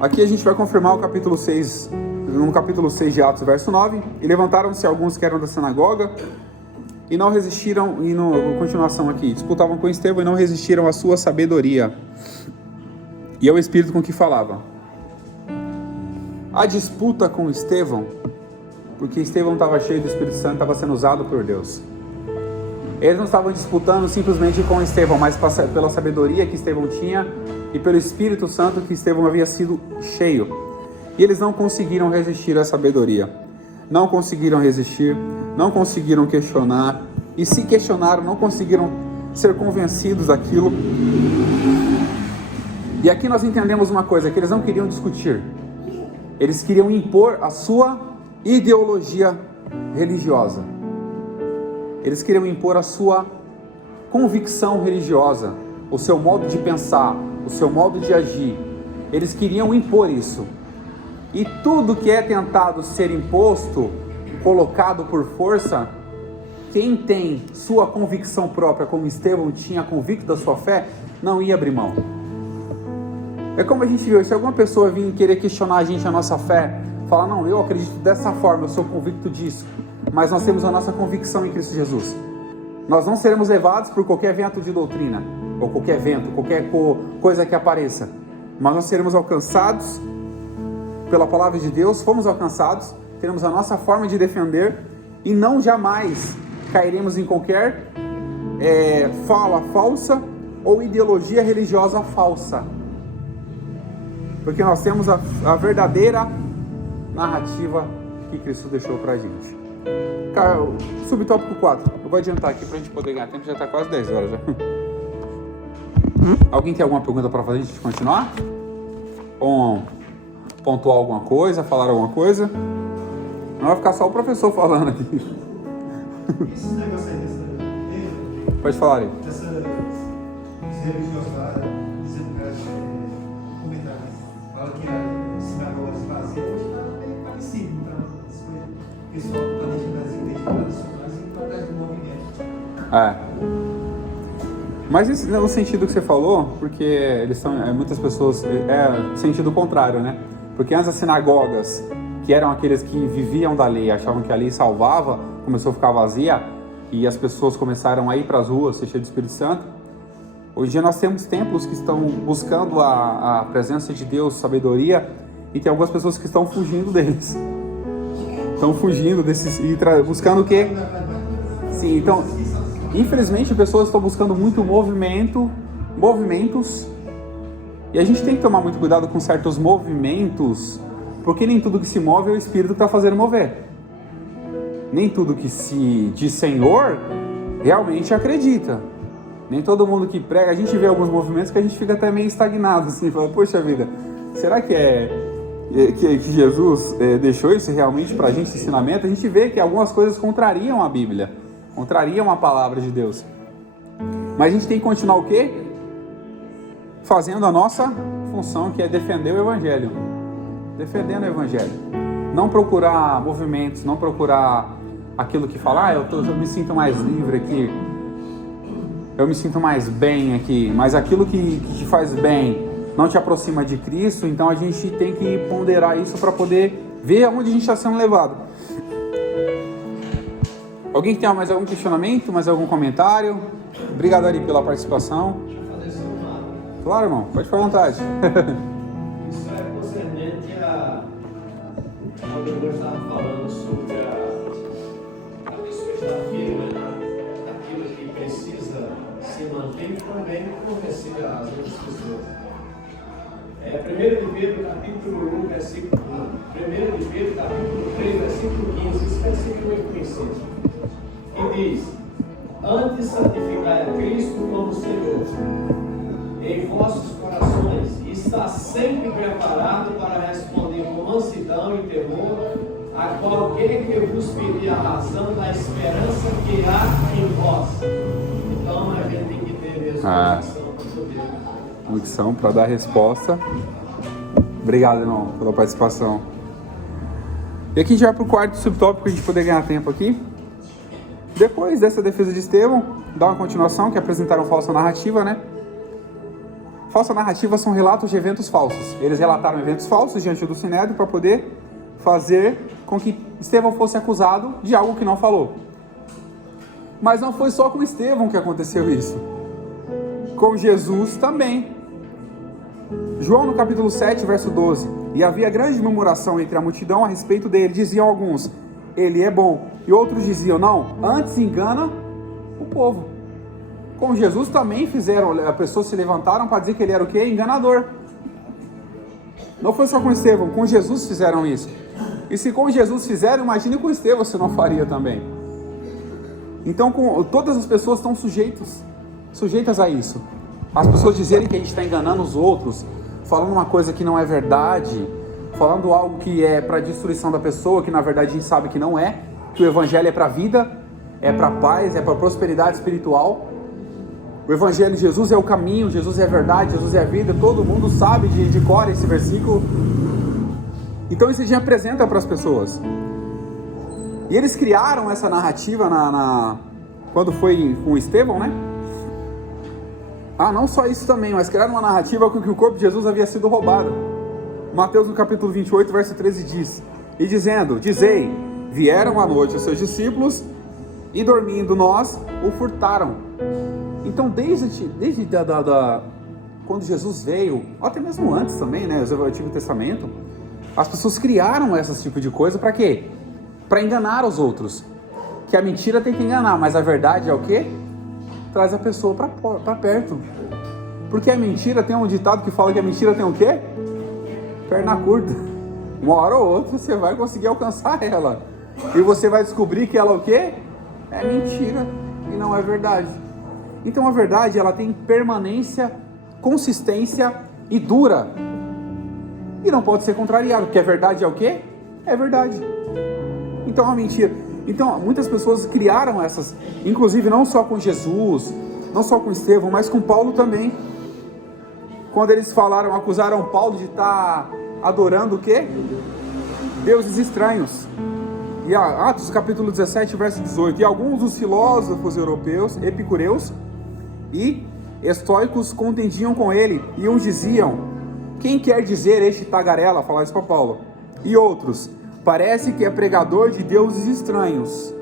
Aqui a gente vai confirmar o capítulo 6, no capítulo 6 de Atos, verso 9. E levantaram-se alguns que eram da sinagoga e não resistiram, continuação aqui, disputavam com Estevão e não resistiram à sua sabedoria e ao espírito com que falava. A disputa com Estevão, porque Estevão estava cheio do Espírito Santo, estava sendo usado por Deus. Eles não estavam disputando simplesmente com Estevão, mas pela sabedoria que Estevão tinha e pelo Espírito Santo que Estevão havia sido cheio. E eles não conseguiram resistir à sabedoria. Não conseguiram resistir, não conseguiram questionar. E se questionaram, não conseguiram ser convencidos daquilo. E aqui nós entendemos uma coisa, que eles não queriam discutir. Eles queriam impor a sua ideologia religiosa. Eles queriam impor a sua convicção religiosa, o seu modo de pensar, o seu modo de agir. Eles queriam impor isso. E tudo que é tentado ser imposto, colocado por força, quem tem sua convicção própria, como Estevão tinha convicto da sua fé, não ia abrir mão. É como a gente viu, se alguma pessoa vir querer questionar a nossa fé, falar, não, eu acredito dessa forma, eu sou convicto disso, mas nós temos a nossa convicção em Cristo Jesus. Nós não seremos levados por qualquer vento de doutrina, ou qualquer vento, qualquer coisa que apareça, mas nós seremos alcançados pela palavra de Deus, fomos alcançados, teremos a nossa forma de defender, e não jamais cairemos em qualquer fala falsa, ou ideologia religiosa falsa, porque nós temos a verdadeira narrativa que Cristo deixou pra gente. Cara, subtópico 4. Eu vou adiantar aqui pra gente poder ganhar tempo, já tá quase 10 horas já. Alguém tem alguma pergunta pra fazer antes de continuar? Ou pontuar alguma coisa, falar alguma coisa? Não vai ficar só o professor falando aqui. Esses negócios aí dessa... Pode falar aí. Esse religioso lá, dizendo que comentário, fala que a sinagoga de fazer, hoje está bem parecido, então, o pessoal está deixando as igrejas tradicionais e está atrás do movimento. Mas isso no sentido que você falou, porque eles são, muitas pessoas, sentido contrário, né? Porque antes as sinagogas, que eram aqueles que viviam da lei, achavam que a lei salvava, começou a ficar vazia, e as pessoas começaram a ir para as ruas, ser cheias do Espírito Santo. Hoje em dia nós temos templos que estão buscando a presença de Deus, sabedoria, e tem algumas pessoas que estão fugindo deles. Estão fugindo desses, e buscando o quê? Sim, então, infelizmente pessoas estão buscando muito movimentos, e a gente tem que tomar muito cuidado com certos movimentos, porque nem tudo que se move é o Espírito que está fazendo mover. Nem tudo que se diz Senhor realmente acredita. Nem todo mundo que prega, a gente vê alguns movimentos que a gente fica até meio estagnado, assim, fala, poxa vida, será que que Jesus deixou isso realmente pra gente, esse ensinamento? A gente vê que algumas coisas contrariam a Bíblia, contrariam a palavra de Deus. Mas a gente tem que continuar o quê? Fazendo a nossa função, que é defender o Evangelho. Defendendo o Evangelho. Não procurar movimentos, não procurar aquilo que fala, eu me sinto mais livre aqui, eu me sinto mais bem aqui, mas aquilo que te faz bem não te aproxima de Cristo, então a gente tem que ponderar isso para poder ver aonde a gente está sendo levado. Alguém tem mais algum questionamento, mais algum comentário? Obrigado, Ari, pela participação. Claro, irmão, pode ficar à vontade. Isso é concernente ao que eu estava falando sobre a pessoa estar firme naquilo que precisa se manter e também convencer as outras pessoas. 1 de Pedro, capítulo 1, versículo 1. 1 de Pedro, capítulo 3, versículo 15. Esse versículo é muito conhecido. Que diz: antes santificai a Cristo como Senhor em vossos corações, e está sempre preparado para responder com mansidão e temor a qualquer que vos pedir a razão da esperança que há em vós. Então a gente tem que ter mesmo convicção para dar resposta. Obrigado, irmão, pela participação. E aqui já para o quarto subtópico, para a gente poder ganhar tempo aqui. Depois dessa defesa de Estevão, dá uma continuação, que apresentaram falsa narrativa, né? Falsa narrativa são relatos de eventos falsos. Eles relataram eventos falsos diante do Sinédrio para poder fazer com que Estevão fosse acusado de algo que não falou. Mas não foi só com Estevão que aconteceu isso. Com Jesus também. João no capítulo 7, verso 12. E havia grande murmuração entre a multidão a respeito dele. Diziam alguns, ele é bom. E outros diziam, não, antes engana o povo. Com Jesus também fizeram, as pessoas se levantaram para dizer que ele era o quê? Enganador. Não foi só com Estevão, com Jesus fizeram isso. E se com Jesus fizeram, imagine com Estevão se não faria também. Então todas as pessoas estão sujeitas a isso. As pessoas dizerem que a gente está enganando os outros, falando uma coisa que não é verdade, falando algo que é para destruição da pessoa, que na verdade a gente sabe que não é, que o evangelho é para a vida, é para a paz, é para a prosperidade espiritual. O evangelho de Jesus é o caminho, Jesus é a verdade, Jesus é a vida, todo mundo sabe de cor esse versículo. Então isso a gente apresenta para as pessoas. E eles criaram essa narrativa quando foi com Estevão, né? Não só isso também, mas criaram uma narrativa com que o corpo de Jesus havia sido roubado. Mateus no capítulo 28, verso 13 diz, e dizendo, dizei, vieram à noite os seus discípulos e dormindo nós, o furtaram. Então desde quando Jesus veio, até mesmo antes também, né, o Antigo Testamento, as pessoas criaram esse tipo de coisa para quê? Para enganar os outros. Que a mentira tem que enganar, mas a verdade é o quê? Traz a pessoa para perto. Porque a mentira, tem um ditado que fala que a mentira tem o quê? Perna curta. Uma hora ou outra você vai conseguir alcançar ela. E você vai descobrir que ela o quê? É mentira e não é verdade. Então a verdade, ela tem permanência, consistência e dura. E não pode ser contrariado, porque a verdade é o quê? É verdade. Então a mentira. Então muitas pessoas criaram essas, inclusive não só com Jesus, não só com Estevão, mas com Paulo também. Quando eles acusaram Paulo de estar adorando o quê? Deuses estranhos. E Atos capítulo 17, verso 18. E alguns dos filósofos europeus, epicureus e estoicos contendiam com ele, e uns diziam, quem quer dizer este tagarela? Falar isso para Paulo. E outros, parece que é pregador de deuses estranhos,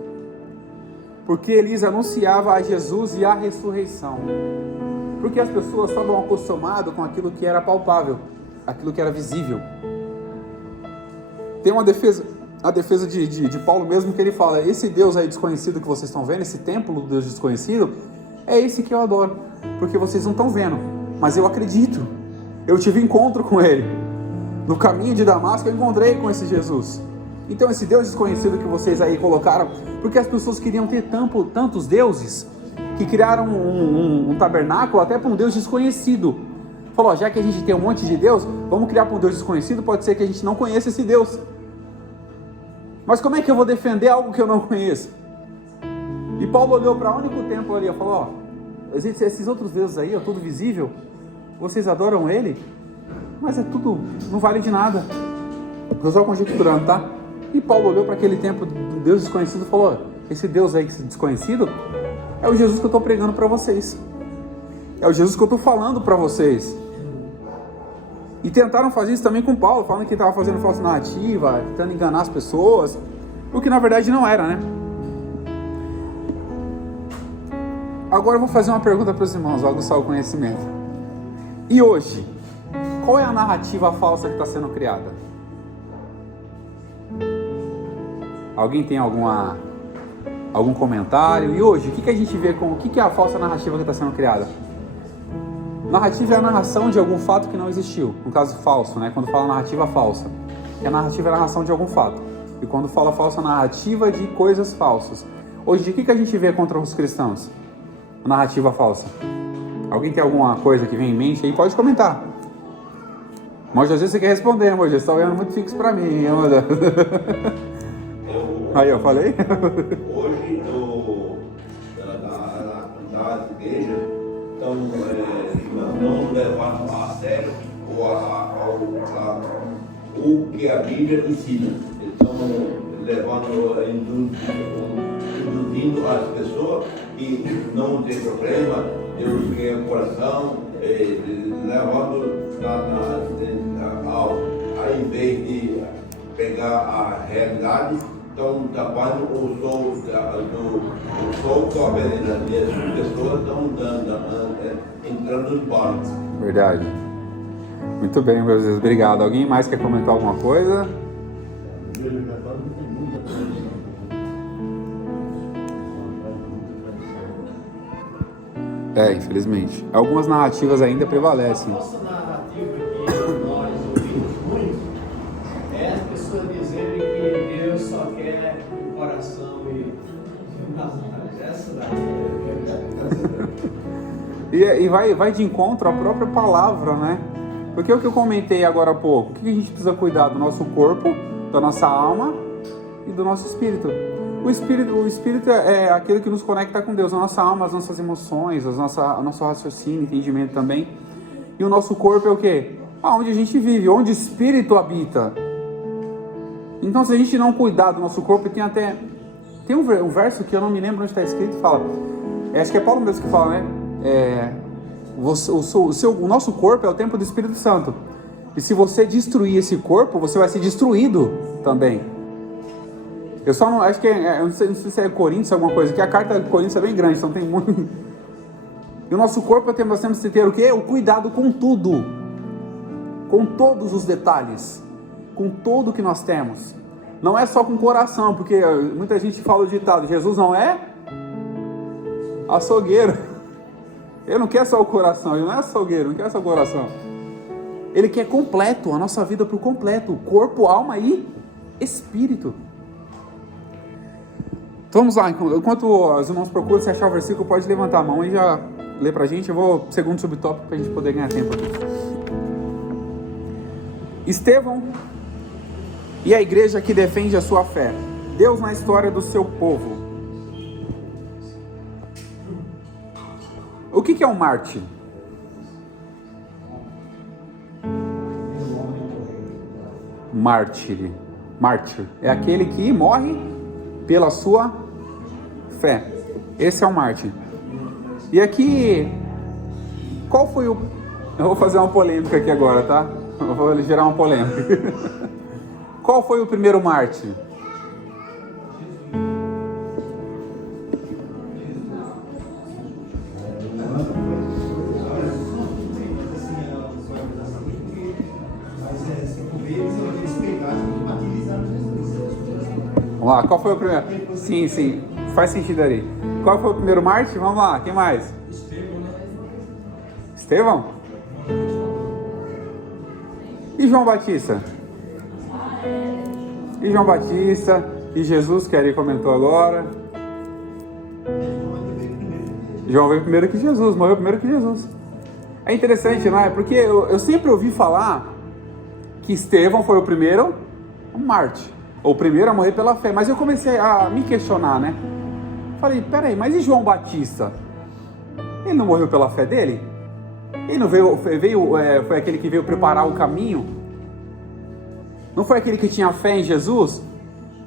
porque eles anunciavam a Jesus e a ressurreição. Porque as pessoas estavam acostumadas com aquilo que era palpável, aquilo que era visível. Tem a defesa de Paulo mesmo, que ele fala, esse Deus aí desconhecido que vocês estão vendo, esse templo do Deus desconhecido, é esse que eu adoro, porque vocês não estão vendo, mas eu acredito, eu tive encontro com ele, no caminho de Damasco eu encontrei com esse Jesus. Então esse Deus desconhecido que vocês aí colocaram, porque as pessoas queriam ter tantos deuses, que criaram um tabernáculo até para um Deus desconhecido. Falou, já que a gente tem um monte de Deus, vamos criar para um Deus desconhecido, pode ser que a gente não conheça esse Deus. Mas como é que eu vou defender algo que eu não conheço? E Paulo olhou para o único templo ali e falou, existem esses outros deuses aí, é tudo visível, vocês adoram ele, mas é tudo, não vale de nada. Eu só conjecturando, tá? E Paulo olhou para aquele templo do Deus desconhecido e falou, esse Deus aí desconhecido é o Jesus que eu estou pregando para vocês, é o Jesus que eu estou falando para vocês. E tentaram fazer isso também com Paulo, falando que estava fazendo falsa narrativa, tentando enganar as pessoas, o que na verdade não era, né? Agora eu vou fazer uma pergunta para os irmãos, vou aguçar o conhecimento. E hoje, qual é a narrativa falsa que está sendo criada? Alguém tem algum comentário? E hoje, o que a gente vê com... O que é a falsa narrativa que está sendo criada? Narrativa é a narração de algum fato que não existiu. No caso falso, né? Quando fala narrativa falsa. Que a narrativa é a narração de algum fato. E quando fala falsa, narrativa de coisas falsas. Hoje, o que a gente vê contra os cristãos? A narrativa falsa. Alguém tem alguma coisa que vem em mente aí? Pode comentar. Mas às vezes você quer responder, Moisés. Você está olhando muito fixo para mim, hein, Moisés? Aí, eu falei? Hoje, na igreja, estão não levando a sério o que a Bíblia ensina. Estão levando, induzindo as pessoas que não tem problema, Deus quer o coração, levando ao invés de pegar a realidade, estão tapando o sol com a veneno. E as pessoas estão entrando nos barcos. Verdade. Muito bem, meus Deus. Obrigado. Alguém mais quer comentar alguma coisa? Infelizmente. Algumas narrativas ainda prevalecem. A nossa narrativa que nós ouvimos muito é as pessoas dizerem que Deus só quer o coração e essa daí. E vai de encontro à própria palavra, né? Porque é o que eu comentei agora há pouco. O que a gente precisa cuidar? Do nosso corpo, da nossa alma e do nosso espírito. O espírito é aquele que nos conecta com Deus, a nossa alma, as nossas emoções, o nosso raciocínio, entendimento também. E o nosso corpo é o quê? Onde a gente vive, onde o espírito habita. Então, se a gente não cuidar do nosso corpo, tem um verso que eu não me lembro onde está escrito, fala, acho que é Paulo mesmo que fala, né? O nosso corpo é o templo do Espírito Santo. E se você destruir esse corpo, você vai ser destruído também. Eu só não acho que eu não sei se é Coríntios, alguma coisa, que a carta de Coríntios é bem grande, então tem muito. E o nosso corpo nós temos que ter o quê? O cuidado com tudo, com todos os detalhes, com tudo que nós temos. Não é só com o coração, porque muita gente fala o ditado: Jesus não é açougueiro. Ele não quer só o coração, ele não é açougueiro, não quer só o coração. Ele quer completo, a nossa vida por completo, corpo, alma e espírito. Então vamos lá, enquanto os irmãos procuram, se achar o versículo, pode levantar a mão e já ler pra gente. Eu vou segundo subtópico pra gente poder ganhar tempo aqui. Estevão e a igreja que defende a sua fé. Deus na história do seu povo. O que é um mártir? Mártir é aquele que morre pela sua fé. Esse é um mártir. E aqui, qual foi o... Eu vou fazer uma polêmica aqui agora, tá? Eu vou gerar uma polêmica. Qual foi o primeiro mártir? Vamos lá, qual foi o primeiro? Sim, faz sentido ali. Qual foi o primeiro mártir? Vamos lá, quem mais? Estevão? E João Batista? E João Batista? E Jesus, que ele comentou agora? João veio primeiro que Jesus, morreu primeiro que Jesus. É interessante, não é? Porque eu sempre ouvi falar que Estevão foi o primeiro mártir. Ou o primeiro a morrer pela fé. Mas eu comecei a me questionar, né? Falei, peraí, mas e João Batista? Ele não morreu pela fé dele? Ele não foi aquele que veio preparar o caminho? Não foi aquele que tinha fé em Jesus?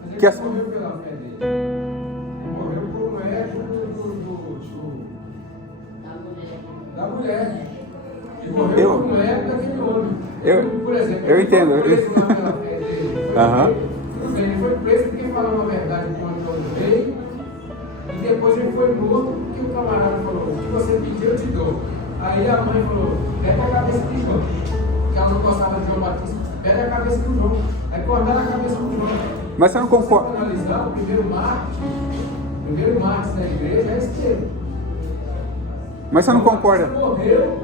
Mas ele morreu pela fé dele. Ele morreu como da mulher. Ele morreu como daquele homem. Por exemplo, eu entendo. Ele foi preso lá pela fé dele. Ele foi preso porque falou a verdade contra o rei. E depois ele foi morto porque o camarada falou: o que você pediu eu te dou. Aí a mãe falou: pega a cabeça de João. Porque ela não gostava de João Batista. Pega a cabeça do João. Aí cortaram a cabeça do João. Mas você não concorda? Se você analisar, o primeiro mártir da igreja é Estevão. Mas você não concorda? Ele morreu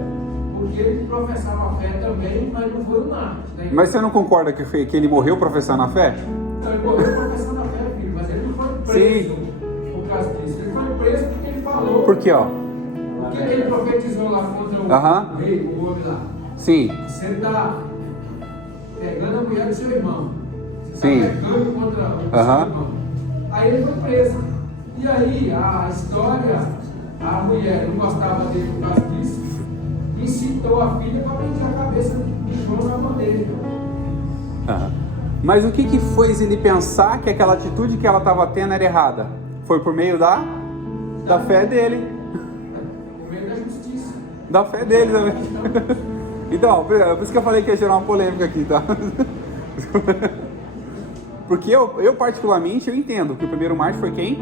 porque ele professava a fé também, mas não foi o mártir. Mas você não concorda que ele morreu professando a fé? Então, ele morreu professando a fé, filho, mas ele não foi preso por causa disso. Ele foi preso porque ele falou. Por quê, ó? O que ele profetizou lá contra o rei, o homem lá? Sim. Você está pegando a mulher do seu irmão. Você Sim. está pegando contra o seu irmão. Aí ele foi preso. E aí, a história, a mulher não gostava dele por causa disso, incitou a filha para prender a cabeça de João na bandeja. Mas o que fez ele pensar que aquela atitude que ela estava tendo era errada? Foi por meio da fé dele. Por meio da justiça. Da fé dele também. Então, por isso que eu falei que ia gerar uma polêmica aqui, tá? Porque eu particularmente, eu entendo que o primeiro mártir foi quem?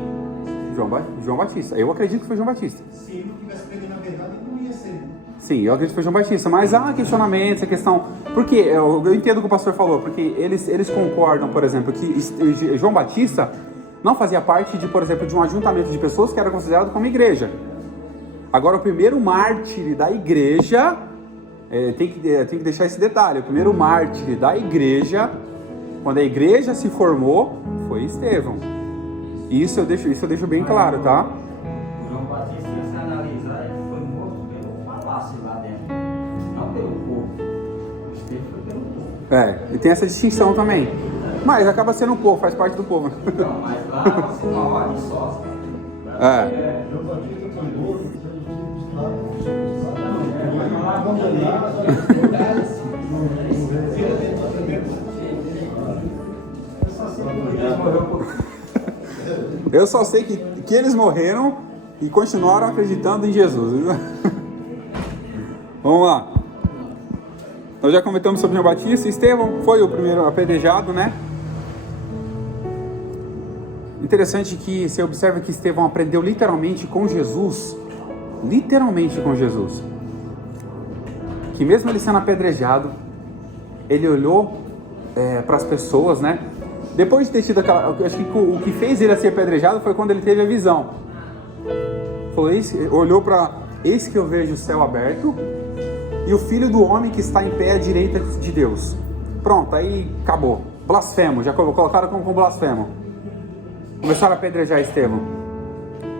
João Batista. Eu acredito que foi João Batista. Se ele não tivesse pregado na verdade, ele não ia ser. Sim, eu acredito que foi João Batista. Mas há questionamentos, a questão... Porque eu entendo o que o pastor falou, porque eles concordam, por exemplo, que João Batista não fazia parte de, por exemplo, de um ajuntamento de pessoas que era considerado como igreja. Agora, o primeiro mártir da igreja... tem que deixar esse detalhe. O primeiro mártir da igreja, quando a igreja se formou, foi Estevão. Isso eu deixo bem claro, tá? João Batista, se você analisar, ele foi morto pelo palácio lá dentro, não pelo povo. Estevão foi pelo povo. E tem essa distinção também. Mas acaba sendo o povo, faz parte do povo. Não, mas lá você uma ordem só. João Batista foi morto, Eu só sei que eles morreram e continuaram acreditando em Jesus. Vamos lá. Nós já comentamos sobre João Batista. Estevão foi o primeiro apedrejado, né? Interessante que você observa que Estevão aprendeu literalmente com Jesus. Literalmente com Jesus. Que mesmo ele sendo apedrejado, ele olhou para as pessoas, né? Depois de ter tido aquela... Acho que o que fez ele ser apedrejado foi quando ele teve a visão. Falou, olhou para... Eis que eu vejo o céu aberto e o Filho do Homem que está em pé à direita de Deus. Pronto, aí acabou. Blasfemo, já colocaram como blasfemo. Começaram a apedrejar Estevão.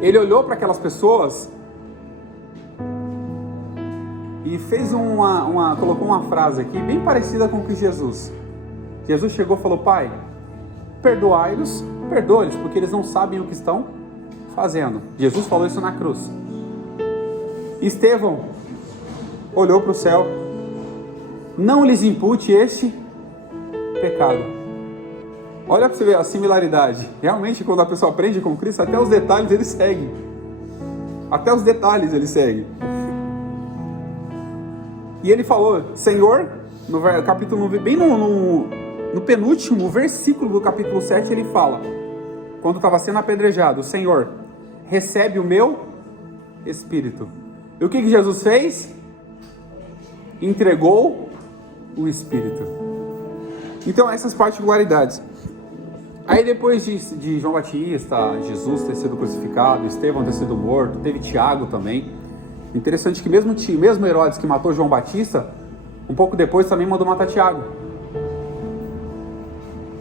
Ele olhou para aquelas pessoas e fez colocou uma frase aqui bem parecida com o que Jesus chegou e falou: Pai, perdoai-los, perdoa-lhes, porque eles não sabem o que estão fazendo. Jesus falou isso na cruz. Estevão olhou para o céu: não lhes impute este pecado. Olha para você ver a similaridade. Realmente, quando a pessoa aprende com Cristo, até os detalhes ele segue. Até os detalhes ele segue. E ele falou: Senhor, no capítulo 9, bem no penúltimo versículo do capítulo 7, ele fala, quando estava sendo apedrejado: Senhor, recebe o meu espírito. E o que Jesus fez? Entregou o espírito. Então, essas particularidades. Aí depois de João Batista, Jesus ter sido crucificado, Estevão ter sido morto, teve Tiago também. Interessante que mesmo Herodes que matou João Batista, um pouco depois também mandou matar Tiago.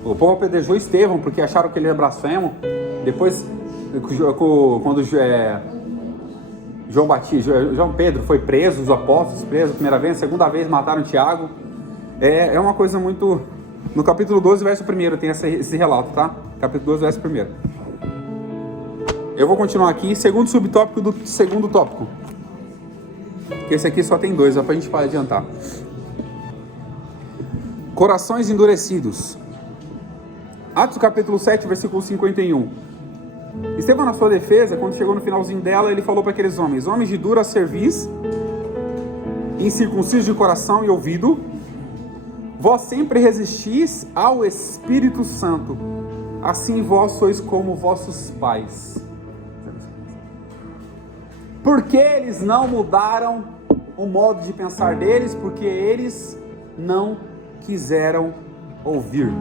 O povo apedrejou Estevão porque acharam que ele era blasfemo. Depois, quando João Pedro foi preso, os apóstolos presos a primeira vez, a segunda vez mataram Tiago. É uma coisa muito... No capítulo 12, verso 1, tem esse relato, tá? Capítulo 12, verso 1. Eu vou continuar aqui, segundo subtópico do segundo tópico. Que esse aqui só tem 2, só pra gente adiantar. Corações endurecidos. Atos capítulo 7, versículo 51. Estevão, na sua defesa, quando chegou no finalzinho dela, ele falou para aqueles homens: homens de dura cerviz, incircuncisos de coração e ouvido, vós sempre resistis ao Espírito Santo, assim vós sois como vossos pais. Porque eles não mudaram o modo de pensar deles? Porque eles não quiseram ouvir.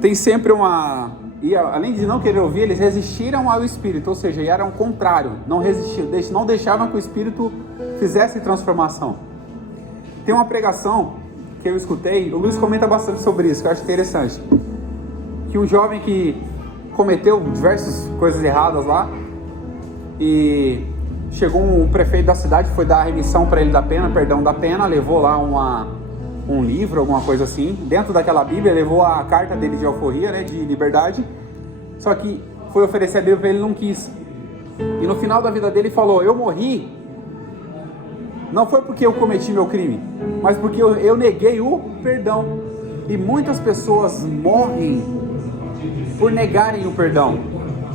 Tem sempre uma... E além de não querer ouvir, eles resistiram ao Espírito, ou seja, eram contrário, não resistiam, não deixavam que o Espírito fizesse transformação. Tem uma pregação que eu escutei, o Luiz comenta bastante sobre isso, que eu acho interessante, que um jovem que cometeu diversas coisas erradas lá, e chegou um prefeito da cidade, foi dar a remissão para ele da pena, perdão da pena, levou lá um livro, alguma coisa assim, dentro daquela Bíblia, levou a carta dele de alforria, né, de liberdade, só que foi oferecer a Bíblia para ele, não quis. E no final da vida dele falou: eu morri, não foi porque eu cometi meu crime, mas porque eu neguei o perdão. E muitas pessoas morrem por negarem o perdão.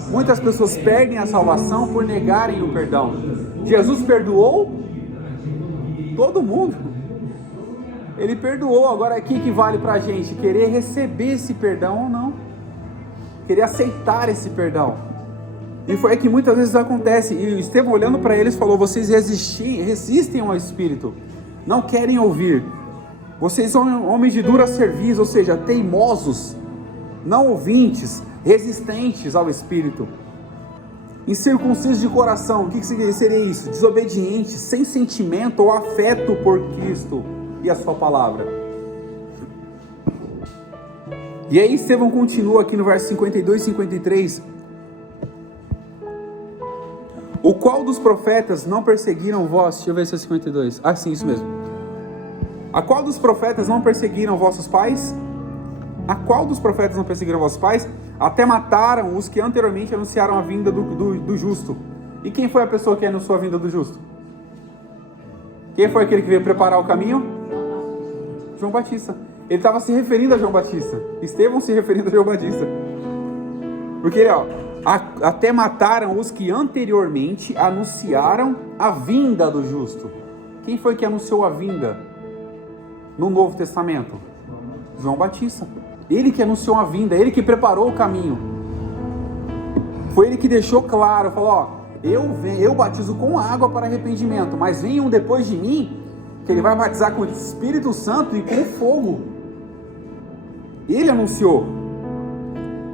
Muitas pessoas perdem a salvação por negarem o perdão. Jesus perdoou todo mundo. Ele perdoou. Agora, o que vale pra gente? Querer receber esse perdão ou não. Querer aceitar esse perdão. E foi que muitas vezes acontece. E Estevão, olhando para eles, falou: vocês resistem ao Espírito, não querem ouvir. Vocês são homens de dura cerviz, ou seja, teimosos, não ouvintes, resistentes ao Espírito, incircuncisos de coração. O que seria isso? Desobedientes, sem sentimento ou afeto por Cristo e a sua palavra. E aí Estevão continua aqui no verso 52 e 53. O qual dos profetas não perseguiram vós? Deixa eu ver se é 52. Ah, sim, isso mesmo. A qual dos profetas não perseguiram vossos pais? A qual dos profetas não perseguiram vossos pais? Até mataram os que anteriormente anunciaram a vinda do justo. E quem foi a pessoa que anunciou a vinda do justo? Quem foi aquele que veio preparar o caminho? João Batista. Ele estava se referindo a João Batista. Estevão se referindo a João Batista. Porque, até mataram os que anteriormente anunciaram a vinda do justo. Quem foi que anunciou a vinda no Novo Testamento? João Batista. Ele que anunciou a vinda, ele que preparou o caminho. Foi ele que deixou claro, falou: eu batizo com água para arrependimento, mas vem um depois de mim, que ele vai batizar com o Espírito Santo e com fogo. Ele anunciou.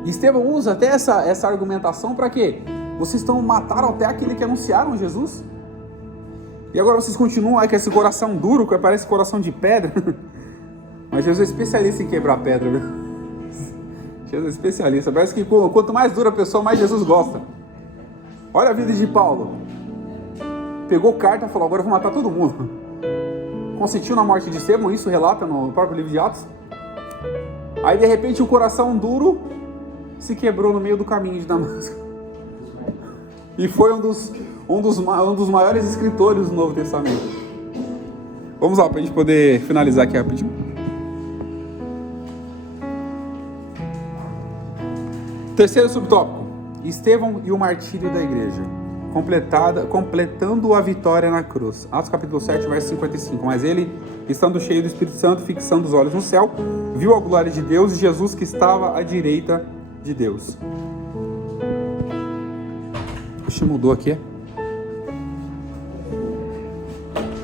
Estevão usa até essa argumentação para quê? Vocês mataram até aquele que anunciaram Jesus? E agora vocês continuam aí com esse coração duro, que parece coração de pedra. Mas Jesus é especialista em quebrar pedra, viu? Jesus é especialista. Parece que quanto mais dura a pessoa, mais Jesus gosta. Olha a vida de Paulo. Pegou carta e falou: agora eu vou matar todo mundo. Consentiu na morte de Estevão, isso relata no próprio livro de Atos. Aí de repente o coração duro se quebrou no meio do caminho de Damasco. E foi um dos maiores escritores do Novo Testamento. Vamos lá, para a gente poder finalizar aqui rapidinho. Terceiro subtópico: Estevão e o martírio da igreja, completando a vitória na cruz. Atos capítulo 7, verso 55. Mas ele, estando cheio do Espírito Santo, fixando os olhos no céu, viu a glória de Deus e Jesus que estava à direita de Deus. Puxa, mudou aqui.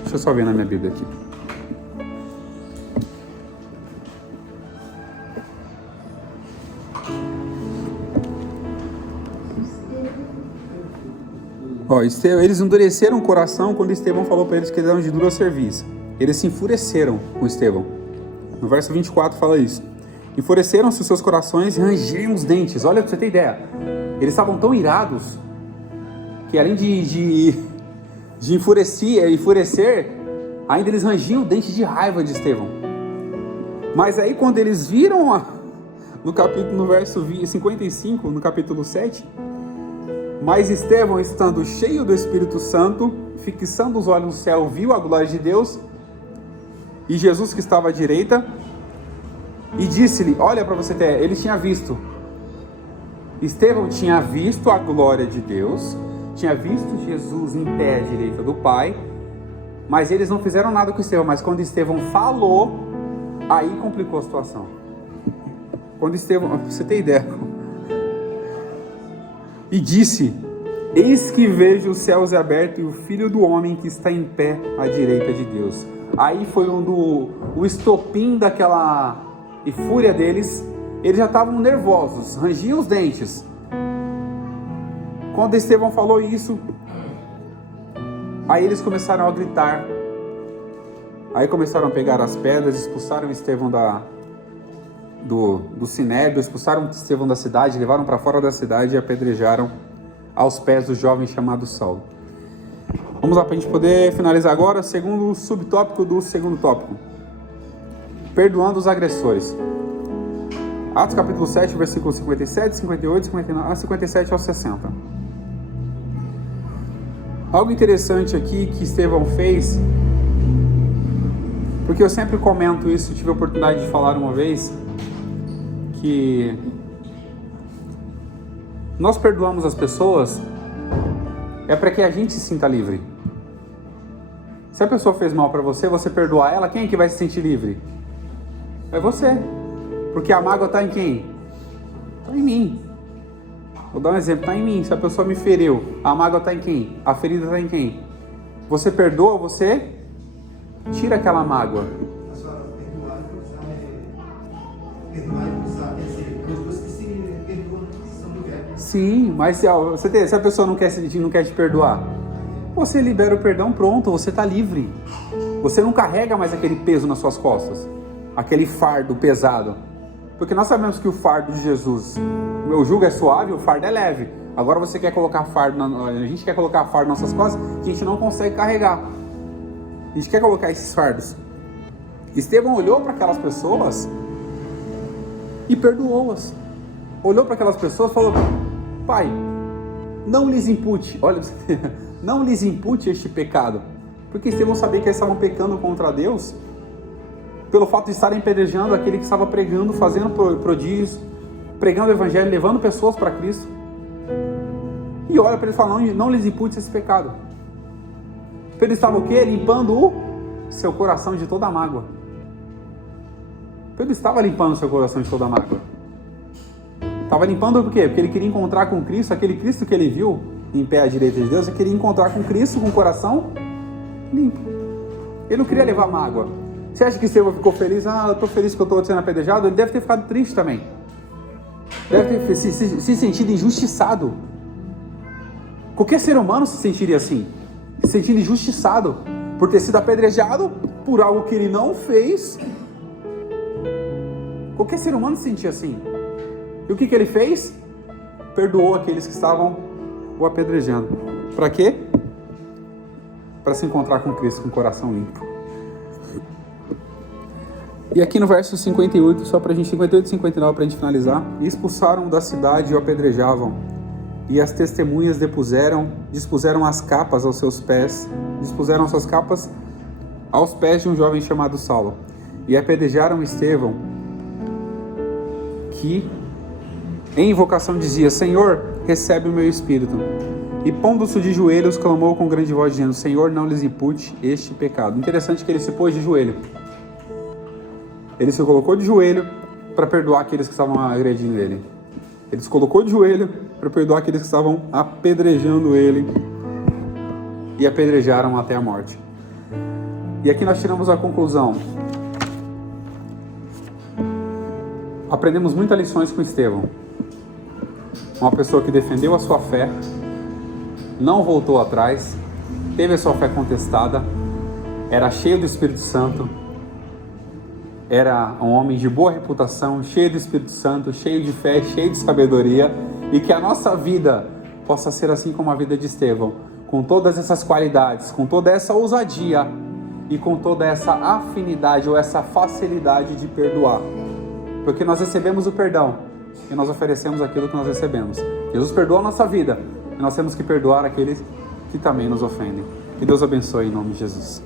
Deixa eu só ver na minha Bíblia aqui. Eles endureceram o coração quando Estevão falou para eles que eles eram de dura cerviz. Eles se enfureceram com Estevão. No verso 24 fala isso. Enfureceram-se os seus corações e rangiram os dentes. Olha, pra você ter ideia. Eles estavam tão irados que além de enfurecer, ainda eles rangiam o dente de raiva de Estevão. Mas aí quando eles viram no verso 55, no capítulo 7, mas Estevão, estando cheio do Espírito Santo, fixando os olhos no céu, viu a glória de Deus e Jesus que estava à direita, e disse-lhe, olha para você ter, ele tinha visto, Estevão tinha visto a glória de Deus, tinha visto Jesus em pé à direita do Pai, mas eles não fizeram nada com Estevão. Mas quando Estevão falou, aí complicou a situação. Quando Estevão, você tem ideia, e disse, eis que vejo os céus abertos e o Filho do Homem que está em pé à direita de Deus. Aí foi o estopim daquela e fúria deles. Eles já estavam nervosos, rangiam os dentes. Quando Estevão falou isso, aí eles começaram a gritar. Aí começaram a pegar as pedras, expulsaram Estevão do Sinédrio, expulsaram Estevão da cidade, levaram para fora da cidade e apedrejaram aos pés do jovem chamado Saulo. Vamos lá para a gente poder finalizar agora, segundo subtópico do segundo tópico. Perdoando os agressores. Atos capítulo 7, versículos 57, 58, 59, 57 ao 60. Algo interessante aqui que Estevão fez, porque eu sempre comento isso, tive a oportunidade de falar uma vez, que Nós perdoamos as pessoas é para que a gente se sinta livre. Se a pessoa fez mal para você, você perdoar ela, quem é que vai se sentir livre? É você. Porque a mágoa está em quem? Está em mim. Vou dar um exemplo, está em mim. Se a pessoa me feriu, a mágoa está em quem? A ferida está em quem? Você perdoa, você tira aquela mágoa. A senhora perdoar e cruzar, quer dizer, pessoas que se perdoam são libertas. Sim, mas se a pessoa não quer te perdoar, você libera o perdão, pronto, você está livre. Você não carrega mais aquele peso nas suas costas, aquele fardo pesado. Porque nós sabemos que o fardo de Jesus, o jugo é suave, o fardo é leve. Agora você quer colocar fardo, a gente quer colocar fardo nas nossas costas que a gente não consegue carregar. A gente quer colocar esses fardos. Estevão olhou para aquelas pessoas e perdoou-as. Olhou para aquelas pessoas e falou: Pai, não lhes impute, olha, não lhes impute este pecado. Porque Estevão sabia que eles estavam pecando contra Deus pelo fato de estarem apedrejando aquele que estava pregando, fazendo prodígios, pregando o evangelho, levando pessoas para Cristo. E olha para ele e fala: não lhes impute esse pecado. Pedro estava o quê? Limpando o seu coração de toda a mágoa. Pedro estava limpando o seu coração de toda a mágoa. Estava limpando por quê? Porque ele queria encontrar com Cristo, aquele Cristo que ele viu em pé à direita de Deus, ele queria encontrar com Cristo com o coração limpo. Ele não queria levar mágoa. Você acha que Estevão ficou feliz? Eu estou feliz que eu estou sendo apedrejado. Ele deve ter ficado triste também. Deve ter se sentido injustiçado. Qualquer ser humano se sentiria assim. Se sentindo injustiçado por ter sido apedrejado por algo que ele não fez. Qualquer ser humano se sentia assim. E o que ele fez? Perdoou aqueles que estavam o apedrejando. Para quê? Para se encontrar com Cristo com o coração limpo. E aqui no verso 58, só para a gente, 58 e 59, para a gente finalizar: e expulsaram da cidade e o apedrejavam, e as testemunhas dispuseram as capas aos seus pés, dispuseram suas capas aos pés de um jovem chamado Saulo, e apedrejaram Estevão, que em invocação dizia: Senhor, recebe o meu espírito. E pondo-se de joelhos, clamou com grande voz, dizendo: Senhor, não lhes impute este pecado. Interessante que ele se pôs de joelho. Ele se colocou de joelho para perdoar aqueles que estavam agredindo ele. Ele se colocou de joelho para perdoar aqueles que estavam apedrejando ele. E apedrejaram até a morte. E aqui nós tiramos a conclusão. Aprendemos muitas lições com Estevão. Uma pessoa que defendeu a sua fé, não voltou atrás, teve a sua fé contestada, era cheio do Espírito Santo, era um homem de boa reputação, cheio do Espírito Santo, cheio de fé, cheio de sabedoria, e que a nossa vida possa ser assim como a vida de Estevão, com todas essas qualidades, com toda essa ousadia e com toda essa afinidade ou essa facilidade de perdoar, porque nós recebemos o perdão e nós oferecemos aquilo que nós recebemos. Jesus perdoa a nossa vida e nós temos que perdoar aqueles que também nos ofendem. Que Deus abençoe em nome de Jesus.